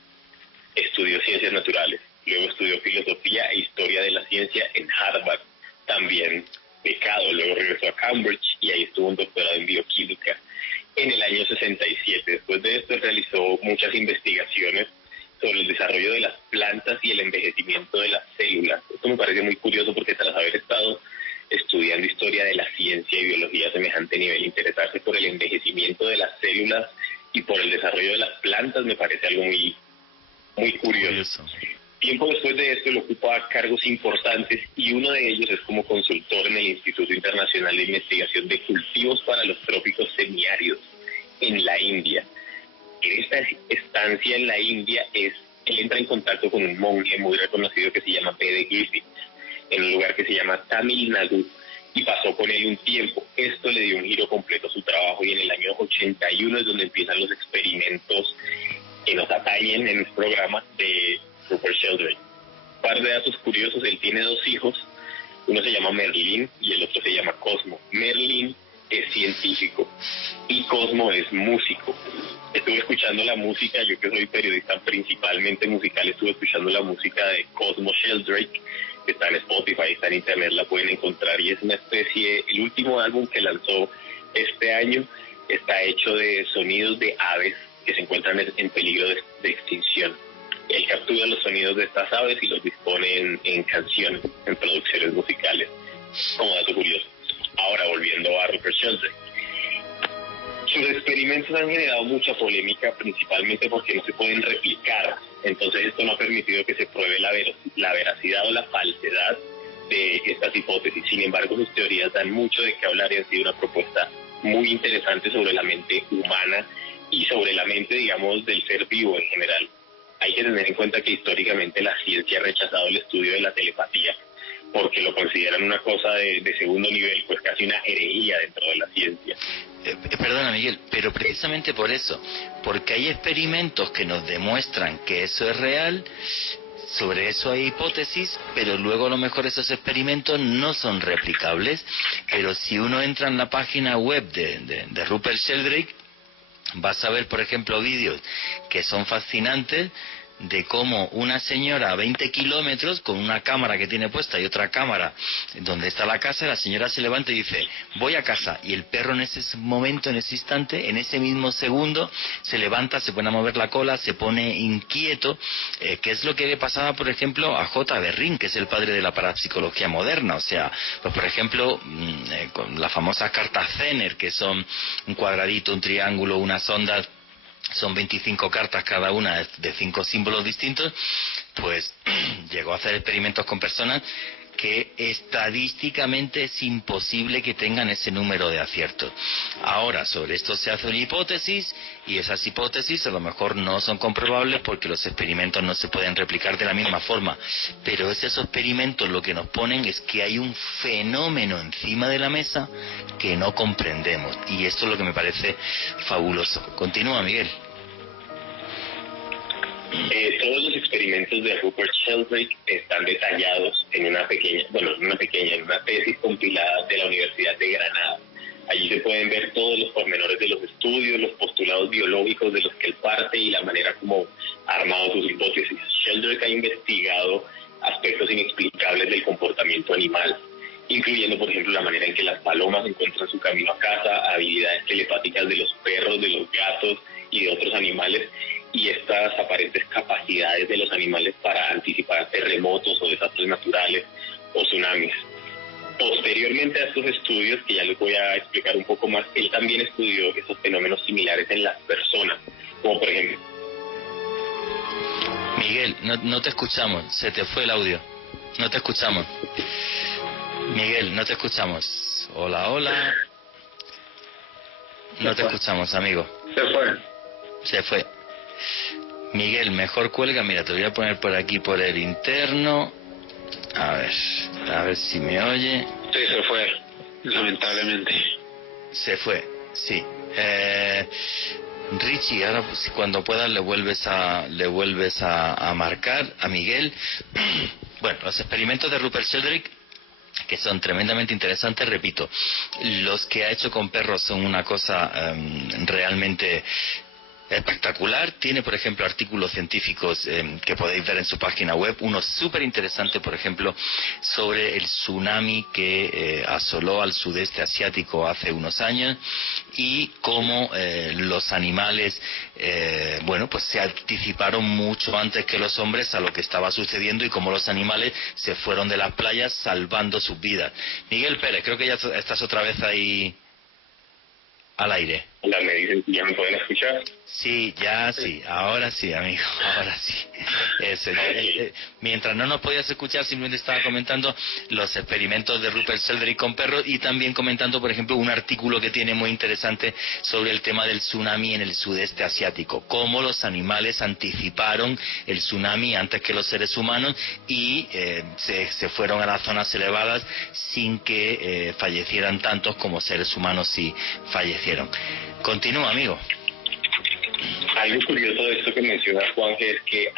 estudió ciencias naturales, luego estudió filosofía e historia de la ciencia en Harvard, también becado, luego regresó a Cambridge y ahí estuvo un doctorado en bioquímica en el año 67. Después de esto realizó muchas investigaciones sobre el desarrollo de las plantas y el envejecimiento de las células. Esto me parece muy curioso porque tras haber estado estudiando historia de la ciencia y biología a semejante nivel, interesarse por el envejecimiento de las células y por el desarrollo de las plantas me parece algo muy, muy curioso. Tiempo después de esto, él ocupa cargos importantes y uno de ellos es como consultor en el Instituto Internacional de Investigación de Cultivos para los Trópicos Semiáridos en la India. En esta estancia en la India, él entra en contacto con un monje muy reconocido que se llama P.D. Griffiths, en un lugar que se llama Tamil Nadu, y pasó con él un tiempo. Esto le dio un giro completo a su trabajo y en el año 81 es donde empiezan los experimentos que nos atañen en el programa de Rupert Sheldrake. Un par de datos curiosos: él tiene 2 hijos, uno se llama Merlin y el otro se llama Cosmo. Merlin es científico y Cosmo es músico. Estuve escuchando la música, yo que soy periodista principalmente musical, estuve escuchando la música de Cosmo Sheldrake, que está en Spotify, está en internet, la pueden encontrar, y es una especie, el último álbum que lanzó este año está hecho de sonidos de aves que se encuentran en peligro de extinción. Él captura los sonidos de estas aves y los dispone en canciones, en producciones musicales, como dato curioso. Ahora, volviendo a Rupert Sheldrake. Sus experimentos han generado mucha polémica, principalmente porque no se pueden replicar. Entonces esto no ha permitido que se pruebe la veracidad o la falsedad de estas hipótesis. Sin embargo, sus teorías dan mucho de qué hablar y han sido una propuesta muy interesante sobre la mente humana y sobre la mente, digamos, del ser vivo en general. Hay que tener en cuenta que históricamente la ciencia ha rechazado el estudio de la telepatía porque lo consideran una cosa de segundo nivel, pues casi una herejía dentro de la ciencia. Perdona, Miguel, pero precisamente por eso, porque hay experimentos que nos demuestran que eso es real, sobre eso hay hipótesis, pero luego a lo mejor esos experimentos no son replicables. Pero si uno entra en la página web de Rupert Sheldrake, vas a ver, por ejemplo, vídeos que son fascinantes de cómo una señora a 20 kilómetros con una cámara que tiene puesta y otra cámara donde está la casa, la señora se levanta y dice voy a casa, y el perro en ese momento, en ese instante, en ese mismo segundo se levanta, se pone a mover la cola, se pone inquieto, que es lo que le pasaba por ejemplo a J. Berrin, que es el padre de la parapsicología moderna. O sea, pues por ejemplo con las famosas cartas Zener, que son un cuadradito, un triángulo, unas ondas. Son 25 cartas cada una de 5 símbolos distintos. Pues llegó a hacer experimentos con personas que estadísticamente es imposible que tengan ese número de aciertos. Ahora, sobre esto se hace una hipótesis, y esas hipótesis a lo mejor no son comprobables porque los experimentos no se pueden replicar de la misma forma, pero esos experimentos lo que nos ponen es que hay un fenómeno encima de la mesa que no comprendemos, y esto es lo que me parece fabuloso. Continúa, Miguel. Todos los experimentos de Rupert Sheldrake están detallados en una tesis compilada de la Universidad de Granada. Allí se pueden ver todos los pormenores de los estudios, los postulados biológicos de los que él parte y la manera como ha armado sus hipótesis. Sheldrake ha investigado aspectos inexplicables del comportamiento animal, incluyendo, por ejemplo, la manera en que las palomas encuentran su camino a casa, habilidades telepáticas de los perros, de los gatos y de otros animales, y estas aparentes capacidades de los animales para anticipar terremotos o desastres naturales o tsunamis. Posteriormente a estos estudios, que ya les voy a explicar un poco más, él también estudió esos fenómenos similares en las personas, como por ejemplo... Miguel, no te escuchamos, se te fue el audio, no te escuchamos. Miguel, no te escuchamos. Hola, hola. No te escuchamos, amigo. Se fue. Miguel, mejor cuelga. Mira, te voy a poner por aquí por el interno. A ver si me oye. Sí, se fue, lamentablemente. Se fue, sí. Richie, ahora pues, cuando puedas le vuelves a marcar a Miguel. Bueno, los experimentos de Rupert Sheldrake, que son tremendamente interesantes, repito, los que ha hecho con perros son una cosa realmente espectacular. Tiene, por ejemplo, artículos científicos que podéis ver en su página web, uno súper interesante, por ejemplo, sobre el tsunami que asoló al sudeste asiático hace unos años, y cómo los animales pues se anticiparon mucho antes que los hombres a lo que estaba sucediendo, y cómo los animales se fueron de las playas salvando sus vidas. Miguel Pérez, creo que ya estás otra vez ahí al aire. Hola, me dicen, ¿ya me pueden escuchar? Sí, ya sí, ahora sí, amigo, ahora sí. Mientras no nos podías escuchar, simplemente estaba comentando los experimentos de Rupert Sheldrake con perros, y también comentando, por ejemplo, un artículo que tiene muy interesante sobre el tema del tsunami en el sudeste asiático, cómo los animales anticiparon el tsunami antes que los seres humanos y se fueron a las zonas elevadas sin que fallecieran tantos como seres humanos sí fallecieron. Continúa, amigo. Algo curioso de esto que menciona Juan es que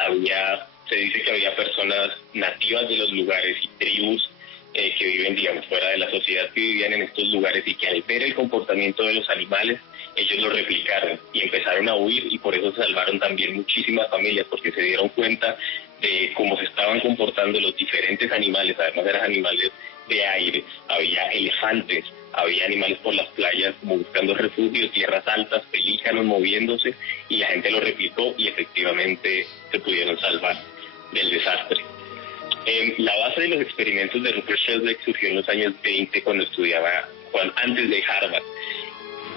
se dice que había personas nativas de los lugares y tribus que viven, digamos, fuera de la sociedad, que vivían en estos lugares, y que al ver el comportamiento de los animales, ellos lo replicaron y empezaron a huir, y por eso se salvaron también muchísimas familias, porque se dieron cuenta de cómo se estaban comportando los diferentes animales. Además eran animales de aire, había elefantes, había animales por las playas como buscando refugio, tierras altas, pelícanos moviéndose, y la gente lo replicó y efectivamente se pudieron salvar del desastre. La base de los experimentos de Rupert Sheldrake surgió en los años 20 cuando antes de Harvard.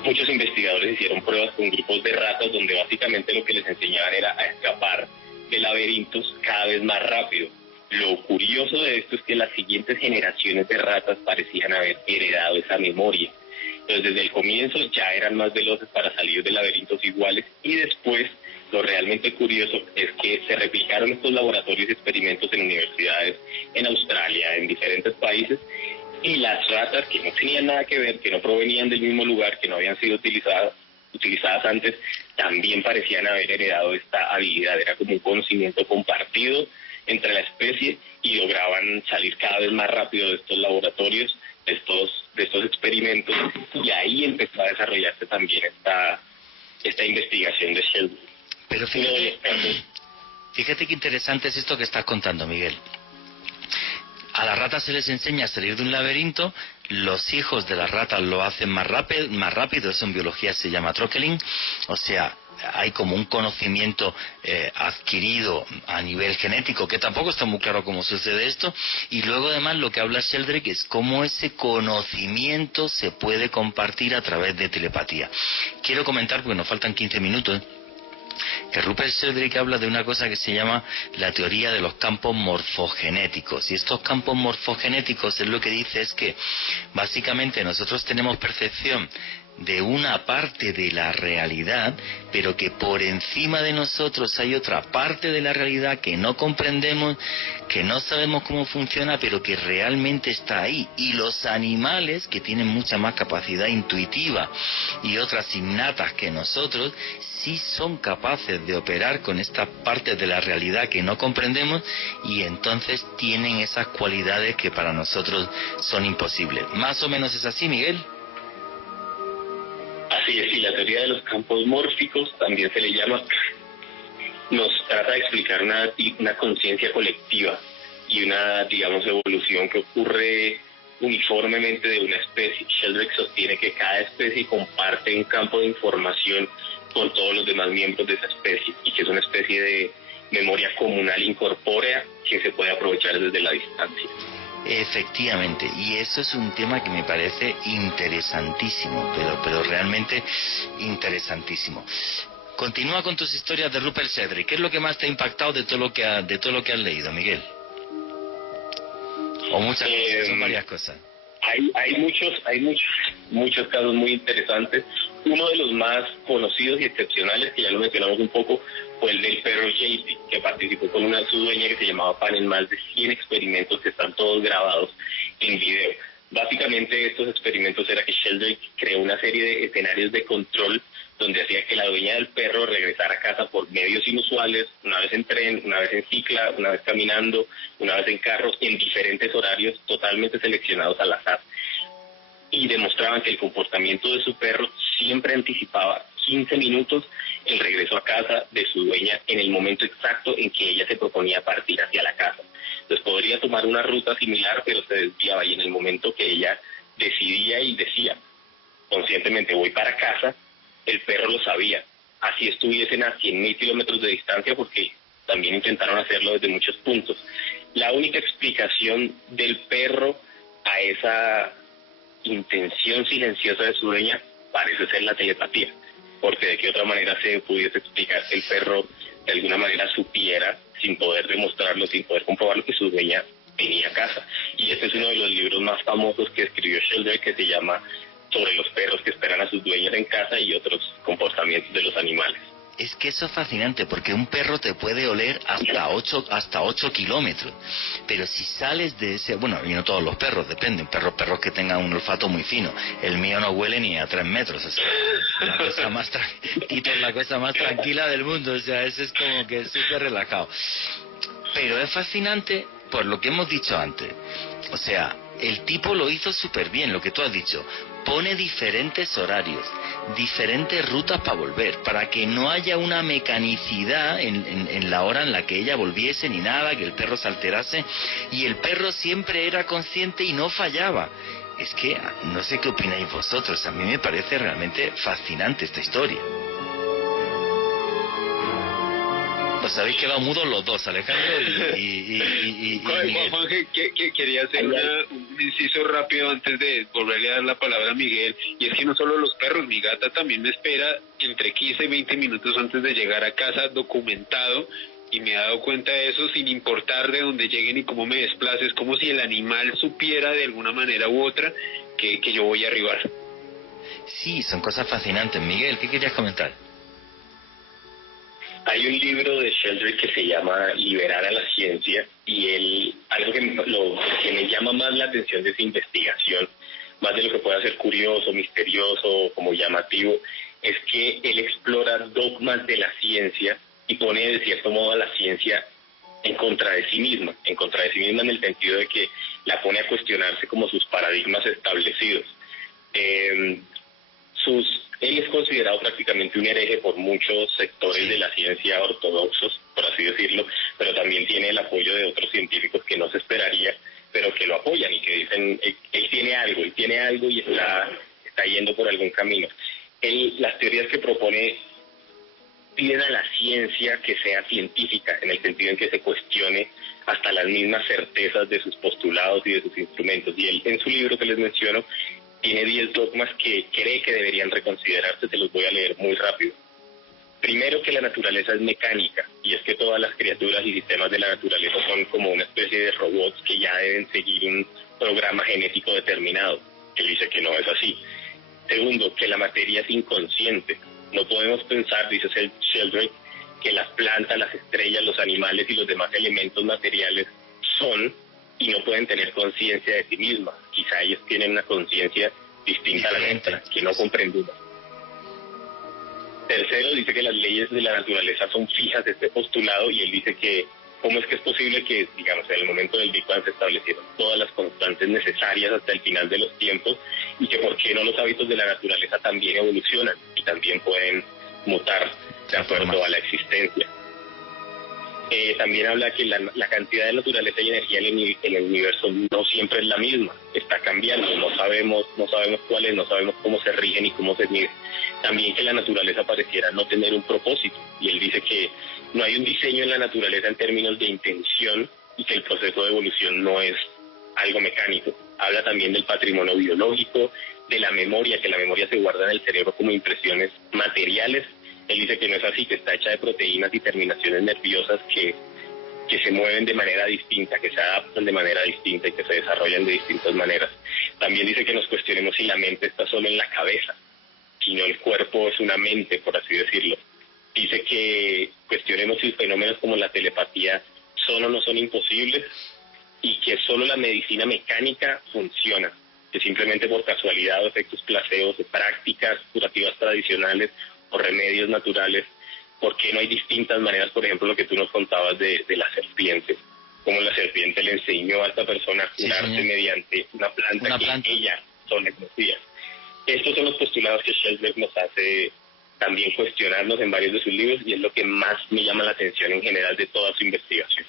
Muchos investigadores hicieron pruebas con grupos de ratas donde básicamente lo que les enseñaban era a escapar de laberintos cada vez más rápido. Lo curioso de esto es que las siguientes generaciones de ratas parecían haber heredado esa memoria. Entonces, desde el comienzo ya eran más veloces para salir de laberintos iguales, y después lo realmente curioso es que se replicaron estos laboratorios y experimentos en universidades en Australia, en diferentes países, y las ratas que no tenían nada que ver, que no provenían del mismo lugar, que no habían sido utilizadas antes, también parecían haber heredado esta habilidad. Era como un conocimiento compartido entre la especie, y lograban salir cada vez más rápido de estos laboratorios, de estos experimentos, y ahí empezó a desarrollarse también esta investigación de Sheldon. Pero fíjate qué interesante es esto que estás contando, Miguel. A las ratas se les enseña a salir de un laberinto, los hijos de las ratas lo hacen más rápido, eso en biología se llama throttling, o sea, hay como un conocimiento adquirido a nivel genético, que tampoco está muy claro cómo sucede esto, y luego además lo que habla Sheldrake es cómo ese conocimiento se puede compartir a través de telepatía. Quiero comentar, porque nos faltan 15 minutos, que Rupert Sheldrake habla de una cosa que se llama la teoría de los campos morfogenéticos. Y estos campos morfogenéticos, es lo que dice es que básicamente nosotros tenemos percepción de una parte de la realidad, pero que por encima de nosotros hay otra parte de la realidad que no comprendemos, que no sabemos cómo funciona, pero que realmente está ahí. Y los animales, que tienen mucha más capacidad intuitiva y otras innatas que nosotros, sí son capaces de operar con esta parte de la realidad que no comprendemos, y entonces tienen esas cualidades que para nosotros son imposibles. ¿Más o menos es así, Miguel? Así es, y la teoría de los campos mórficos también se le llama, nos trata de explicar una conciencia colectiva y una, digamos, evolución que ocurre uniformemente de una especie. Sheldrake sostiene que cada especie comparte un campo de información con todos los demás miembros de esa especie, y que es una especie de memoria comunal incorpórea que se puede aprovechar desde la distancia. Efectivamente, y eso es un tema que me parece interesantísimo, pero realmente interesantísimo. Continúa con tus historias de Rupert Sheldrake. ¿Qué es lo que más te ha impactado de todo lo que has leído, Miguel? O muchas cosas, son varias cosas. Hay muchos casos muy interesantes. Uno de los más conocidos y excepcionales, que ya lo mencionamos un poco, fue el del perro JP, que participó con su dueña que se llamaba Pan en más de 100 experimentos que están todos grabados en video. Básicamente estos experimentos era que Sheldrake creó una serie de escenarios de control donde hacía que la dueña del perro regresara a casa por medios inusuales, una vez en tren, una vez en cicla, una vez caminando, una vez en carro, en diferentes horarios totalmente seleccionados al azar. Y demostraban que el comportamiento de su perro siempre anticipaba 15 minutos el regreso a casa de su dueña en el momento exacto en que ella se proponía partir hacia la casa. Entonces podría tomar una ruta similar, pero se desviaba, y en el momento que ella decidía y decía conscientemente voy para casa, el perro lo sabía, así estuviesen a 100.000 kilómetros de distancia, porque también intentaron hacerlo desde muchos puntos. La única explicación del perro a esa intención silenciosa de su dueña parece ser la telepatía, porque de qué otra manera se pudiese explicar que el perro de alguna manera supiera, sin poder demostrarlo, sin poder comprobarlo, que su dueña venía a casa. Y este es uno de los libros más famosos que escribió Sheldrake, que se llama Sobre los perros que esperan a sus dueñas en casa y otros comportamientos de los animales. Es que eso es fascinante, porque un perro te puede oler hasta 8 kilómetros, pero si sales de ese... Bueno, y no todos los perros, depende, perros que tengan un olfato muy fino. El mío no huele ni a 3 metros, o sea, Tito es la cosa más tranquila del mundo, o sea, eso es como que súper relajado. Pero es fascinante por lo que hemos dicho antes, o sea, el tipo lo hizo súper bien, lo que tú has dicho. Pone diferentes horarios, diferentes rutas para volver, para que no haya una mecanicidad en la hora en la que ella volviese ni nada, que el perro se alterase, y el perro siempre era consciente y no fallaba. Es que no sé qué opináis vosotros, a mí me parece realmente fascinante esta historia. Os habéis quedado mudos los dos, Alejandro y Miguel. Juanje, quería hacer un inciso rápido antes de volverle a dar la palabra a Miguel, y es que no solo los perros, mi gata también me espera entre 15 y 20 minutos antes de llegar a casa, documentado, y me he dado cuenta de eso sin importar de dónde lleguen y cómo me desplace. Es como si el animal supiera de alguna manera u otra que yo voy a arribar. Sí, son cosas fascinantes. Miguel, ¿qué querías comentar? Hay un libro de Sheldrake que se llama Liberar a la ciencia, y algo que me llama más la atención de esa investigación, más de lo que pueda ser curioso, misterioso, como llamativo, es que él explora dogmas de la ciencia y pone de cierto modo a la ciencia en contra de sí misma en el sentido de que la pone a cuestionarse como sus paradigmas establecidos. Él es considerado prácticamente un hereje por muchos sectores de la ciencia ortodoxos, por así decirlo, pero también tiene el apoyo de otros científicos que no se esperaría, pero que lo apoyan y que dicen, él tiene algo y está yendo por algún camino. Las teorías que propone piden a la ciencia que sea científica, en el sentido en que se cuestione hasta las mismas certezas de sus postulados y de sus instrumentos. Y él, en su libro que les menciono, tiene 10 dogmas que cree que deberían reconsiderarse. Se los voy a leer muy rápido. Primero, que la naturaleza es mecánica, y es que todas las criaturas y sistemas de la naturaleza son como una especie de robots que ya deben seguir un programa genético determinado. Él dice que no es así. Segundo, que la materia es inconsciente. No podemos pensar, dice Sheldrake, que las plantas, las estrellas, los animales y los demás elementos materiales son y no pueden tener conciencia de sí mismas. Quizá ellos tienen una conciencia distinta a la nuestra, que no comprendemos. Tercero, dice que las leyes de la naturaleza son fijas, este postulado, y él dice que cómo es que es posible que, digamos, en el momento del Big Bang se establecieron todas las constantes necesarias hasta el final de los tiempos, y que por qué no los hábitos de la naturaleza también evolucionan y también pueden mutar de acuerdo a la existencia. También habla que la cantidad de naturaleza y energía en el universo no siempre es la misma, está cambiando, no sabemos cuáles, no sabemos cómo se rigen y cómo se miden. También que la naturaleza pareciera no tener un propósito, y él dice que no hay un diseño en la naturaleza en términos de intención y que el proceso de evolución no es algo mecánico. Habla también del patrimonio biológico, de la memoria, que la memoria se guarda en el cerebro como impresiones materiales. Él dice que no es así, que está hecha de proteínas y terminaciones nerviosas que se mueven de manera distinta, que se adaptan de manera distinta y que se desarrollan de distintas maneras. También dice que nos cuestionemos si la mente está solo en la cabeza, si no el cuerpo es una mente, por así decirlo. Dice que cuestionemos si fenómenos como la telepatía son o no son imposibles, y que solo la medicina mecánica funciona, que simplemente por casualidad o efectos placebos de prácticas curativas tradicionales o remedios naturales, porque no hay distintas maneras, por ejemplo, lo que tú nos contabas de la serpiente, como la serpiente le enseñó a esta persona a curarse mediante una planta que ella sola conocía. Estos son los postulados que Sheldrake nos hace también cuestionarnos en varios de sus libros, y es lo que más me llama la atención en general de toda su investigación.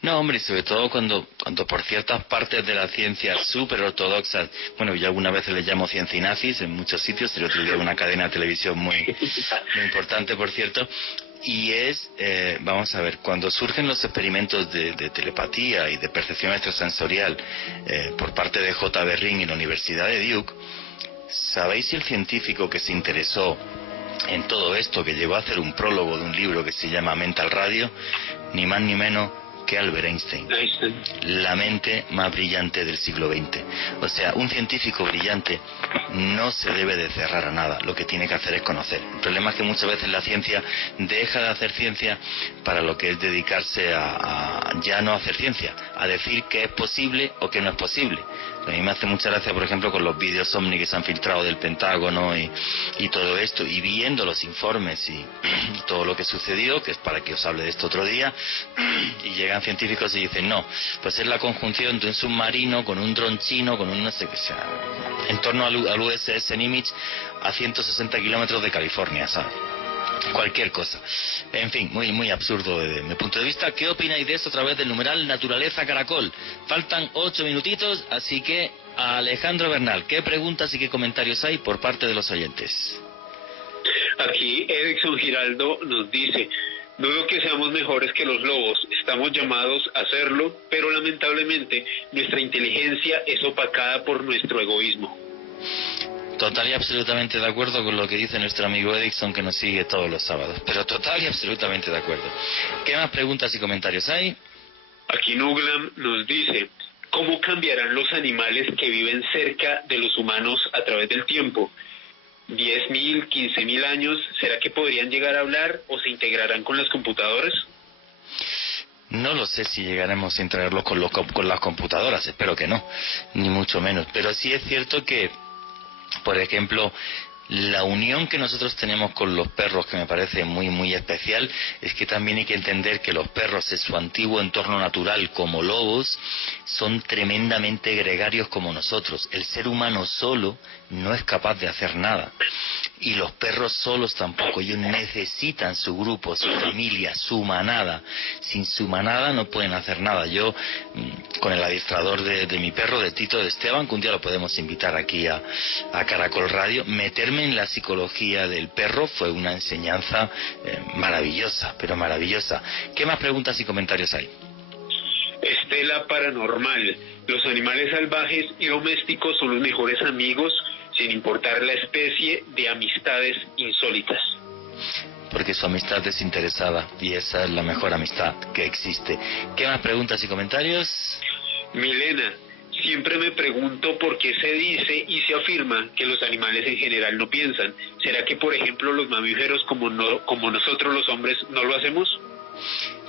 No, hombre, y sobre todo cuando por ciertas partes de la ciencia súper ortodoxas, bueno, yo algunas veces les llamo ciencinazis en muchos sitios, el otro día una cadena de televisión muy importante, por cierto, y es, vamos a ver, cuando surgen los experimentos de telepatía y de percepción extrasensorial por parte de J. Berrin en la Universidad de Duke, ¿sabéis si el científico que se interesó en todo esto, que llegó a hacer un prólogo de un libro que se llama Mental Radio, ni más ni menos que Albert Einstein, la mente más brillante del siglo XX? O sea, un científico brillante no se debe de cerrar a nada, lo que tiene que hacer es conocer. El problema es que muchas veces la ciencia deja de hacer ciencia para lo que es dedicarse a ya no hacer ciencia, a decir que es posible o que no es posible. A mí me hace mucha gracia, por ejemplo, con los vídeos ovni que se han filtrado del Pentágono y todo esto, y viendo los informes y todo lo que sucedió, que es para que os hable de esto otro día, y llegan científicos y dicen, no, pues es la conjunción de un submarino con un dron chino, con un no sé qué sea, en torno al USS Nimitz a 160 kilómetros de California, ¿sabes? Cualquier cosa. En fin, muy muy absurdo desde mi punto de vista. ¿Qué opináis de esto a través del numeral Naturaleza Caracol? Faltan 8 minutitos, así que Alejandro Bernal, ¿qué preguntas y qué comentarios hay por parte de los oyentes? Aquí Edison Giraldo nos dice: dudo que seamos mejores que los lobos, estamos llamados a hacerlo, pero lamentablemente nuestra inteligencia es opacada por nuestro egoísmo. Total y absolutamente de acuerdo con lo que dice nuestro amigo Edison, que nos sigue todos los sábados, pero total y absolutamente de acuerdo. ¿Qué más preguntas y comentarios hay? Aquí Nuglam nos dice: ¿cómo cambiarán los animales que viven cerca de los humanos a través del tiempo? 10.000, 15.000 años, ¿será que podrían llegar a hablar o se integrarán con las computadoras? No lo sé si llegaremos a integrarlos con las computadoras, espero que no, ni mucho menos, pero sí es cierto que, por ejemplo, la unión que nosotros tenemos con los perros, que me parece muy muy especial, es que también hay que entender que los perros en su antiguo entorno natural como lobos son tremendamente gregarios como nosotros. El ser humano solo no es capaz de hacer nada, y los perros solos tampoco. Ellos necesitan su grupo, su familia, su manada. Sin su manada no pueden hacer nada. Yo, con el adiestrador de mi perro, de Tito, de Esteban, que un día lo podemos invitar aquí a Caracol Radio, meterme en la psicología del perro fue una enseñanza maravillosa, pero maravillosa. ¿Qué más preguntas y comentarios hay? Estela Paranormal: los animales salvajes y domésticos son los mejores amigos, sin importar la especie, de amistades insólitas. porque su amistad es interesada y esa es la mejor amistad que existe. ¿Qué más preguntas y comentarios? Milena, siempre me pregunto por qué se dice y se afirma que los animales en general no piensan. ¿Será que, por ejemplo, los mamíferos como nosotros los hombres no lo hacemos?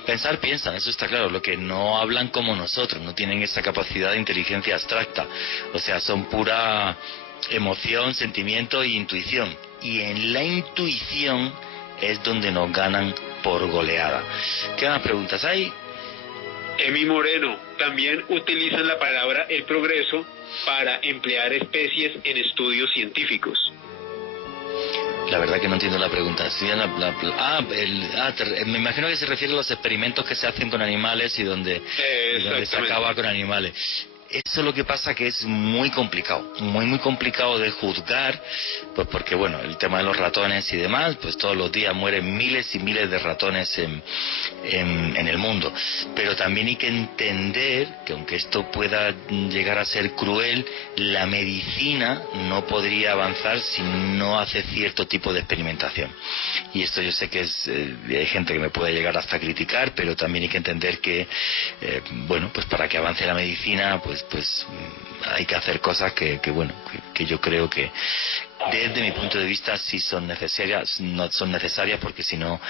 Pensar piensan, eso está claro, lo que no hablan como nosotros, no tienen esa capacidad de inteligencia abstracta, o sea, son pura emoción, sentimiento e intuición, y en la intuición es donde nos ganan por goleada. ¿Qué más preguntas hay? Emi Moreno, también utilizan la palabra el progreso para emplear especies en estudios científicos. La verdad que no entiendo la pregunta. Sí, me imagino que se refiere a los experimentos que se hacen con animales y donde se acaba con animales. Eso es lo que pasa, que es muy complicado, muy complicado de juzgar, pues porque bueno, el tema de los ratones y demás, pues todos los días mueren miles y miles de ratones en el mundo. Pero también hay que entender que aunque esto pueda llegar a ser cruel, la medicina no podría avanzar si no hace cierto tipo de experimentación. Y esto yo sé que hay gente que me puede llegar hasta a criticar, pero también hay que entender que, bueno, pues para que avance la medicina, pues hay que hacer cosas que yo creo que desde mi punto de vista sí son necesarias, porque si no,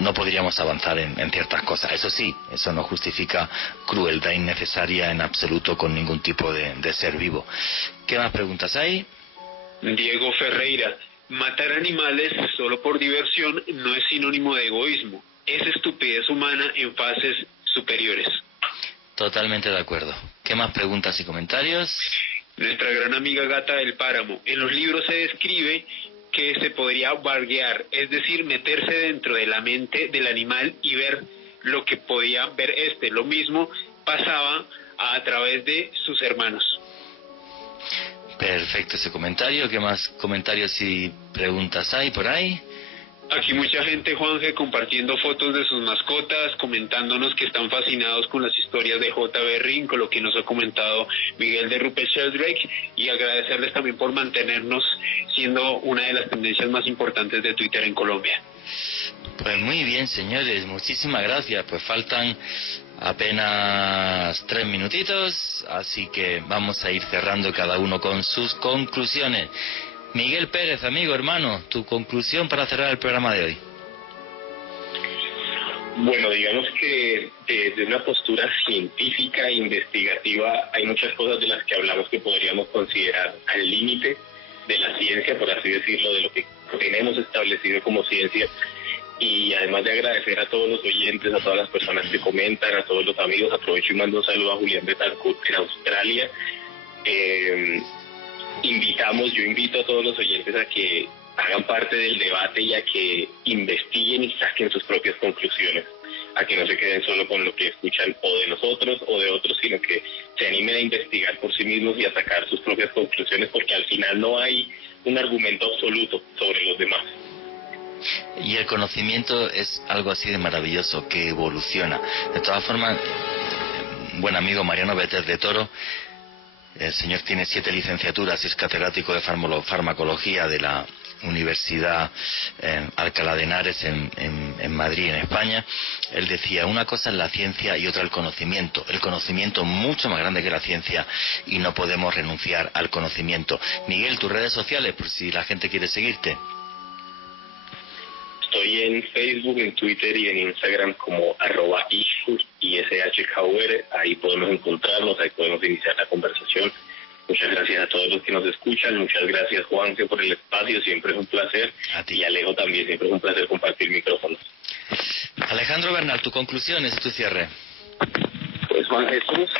no podríamos avanzar en ciertas cosas. Eso sí, eso no justifica crueldad innecesaria en absoluto con ningún tipo de ser vivo. ¿Qué más preguntas hay? Diego Ferreira, matar animales solo por diversión no es sinónimo de egoísmo, es estupidez humana en fases superiores. Totalmente de acuerdo. ¿Qué más preguntas y comentarios? Nuestra gran amiga Gata del Páramo, en los libros se describe que se podría barguear, es decir, meterse dentro de la mente del animal y ver lo que podía ver Lo mismo pasaba a través de sus hermanos. Perfecto ese comentario. ¿Qué más comentarios y preguntas hay por ahí? Aquí mucha gente, Juanje, compartiendo fotos de sus mascotas, comentándonos que están fascinados con las historias de J. Berrín, con lo que nos ha comentado Miguel de Rupert Sheldrake, y agradecerles también por mantenernos siendo una de las tendencias más importantes de Twitter en Colombia. Pues muy bien, señores, muchísimas gracias. Pues faltan apenas 3 minutitos, así que vamos a ir cerrando cada uno con sus conclusiones. Miguel Pérez, amigo, hermano, tu conclusión para cerrar el programa de hoy. Bueno, digamos que desde una postura científica e investigativa hay muchas cosas de las que hablamos que podríamos considerar al límite de la ciencia, por así decirlo, de lo que tenemos establecido como ciencia. Y además de agradecer a todos los oyentes, a todas las personas que comentan, a todos los amigos, aprovecho y mando un saludo a Julián Betancourt en Australia. Yo invito a todos los oyentes a que hagan parte del debate y a que investiguen y saquen sus propias conclusiones, a que no se queden solo con lo que escuchan o de nosotros o de otros, sino que se animen a investigar por sí mismos y a sacar sus propias conclusiones, porque al final no hay un argumento absoluto sobre los demás. Y el conocimiento es algo así de maravilloso, que evoluciona. De todas formas, buen amigo Mariano Bétez de Toro, el señor tiene 7 licenciaturas y es catedrático de farmacología de la Universidad Alcalá de Henares en Madrid, en España. Él decía, una cosa es la ciencia y otra el conocimiento mucho más grande que la ciencia, y no podemos renunciar al conocimiento. Miguel, tus redes sociales, por si la gente quiere seguirte. Estoy en Facebook, en Twitter y en Instagram como @ishur. Ahí podemos encontrarnos, ahí podemos iniciar la conversación. Muchas gracias a todos los que nos escuchan. Muchas gracias, Juanse, por el espacio. Siempre es un placer. A ti. Y Alejo también. Siempre es un placer compartir micrófonos. Alejandro Bernal, tu conclusión es tu cierre. Pues Juan Jesús,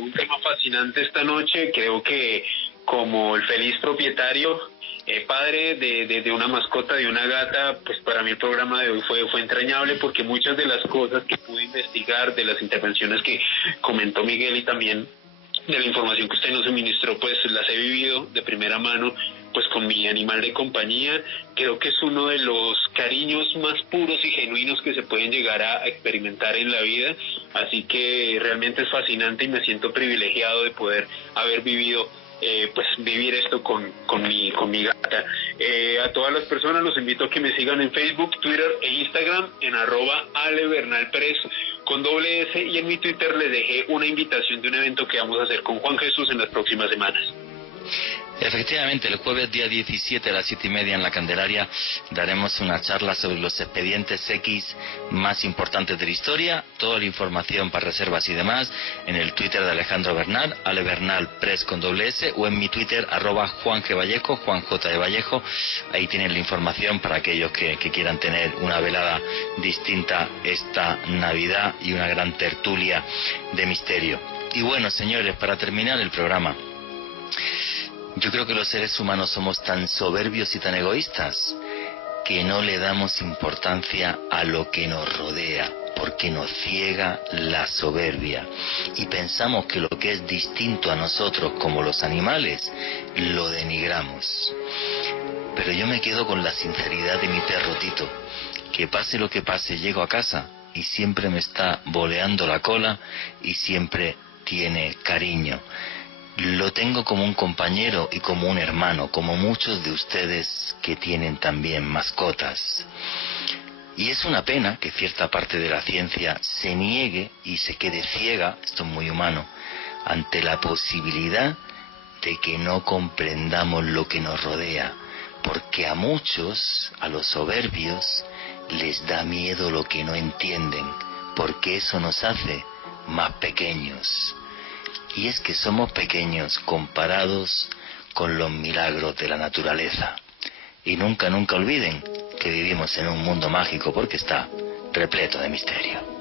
un tema fascinante esta noche. Creo que como el feliz propietario, padre de una mascota, de una gata, pues para mí el programa de hoy fue entrañable, porque muchas de las cosas que pude investigar, de las intervenciones que comentó Miguel y también de la información que usted nos suministró, pues las he vivido de primera mano, pues con mi animal de compañía. Creo que es uno de los cariños más puros y genuinos que se pueden llegar a experimentar en la vida, así que realmente es fascinante y me siento privilegiado de poder haber vivido pues vivir esto con mi gata. A todas las personas los invito a que me sigan en Facebook, Twitter e Instagram en @alebernalpress con doble S, y en mi Twitter les dejé una invitación de un evento que vamos a hacer con Juan Jesús en las próximas semanas. Efectivamente, el jueves día 17 a las 7:30 en la Candelaria daremos una charla sobre los expedientes X más importantes de la historia. Toda la información para reservas y demás en el Twitter de Alejandro Bernal, alebernalpress con doble S, o en mi Twitter @JuanGVallejo, Juan J. de Vallejo. Ahí tienen la información para aquellos que quieran tener una velada distinta esta Navidad y una gran tertulia de misterio. Y bueno, señores, para terminar el programa, yo creo que los seres humanos somos tan soberbios y tan egoístas que no le damos importancia a lo que nos rodea, porque nos ciega la soberbia y pensamos que lo que es distinto a nosotros, como los animales, lo denigramos. Pero yo me quedo con la sinceridad de mi perro Tito, que pase lo que pase, llego a casa y siempre me está boleando la cola y siempre tiene cariño. Lo tengo como un compañero y como un hermano, como muchos de ustedes que tienen también mascotas. Y es una pena que cierta parte de la ciencia se niegue y se quede ciega, esto es muy humano, ante la posibilidad de que no comprendamos lo que nos rodea, porque a muchos, a los soberbios, les da miedo lo que no entienden, porque eso nos hace más pequeños. Y es que somos pequeños comparados con los milagros de la naturaleza. Y nunca olviden que vivimos en un mundo mágico, porque está repleto de misterio.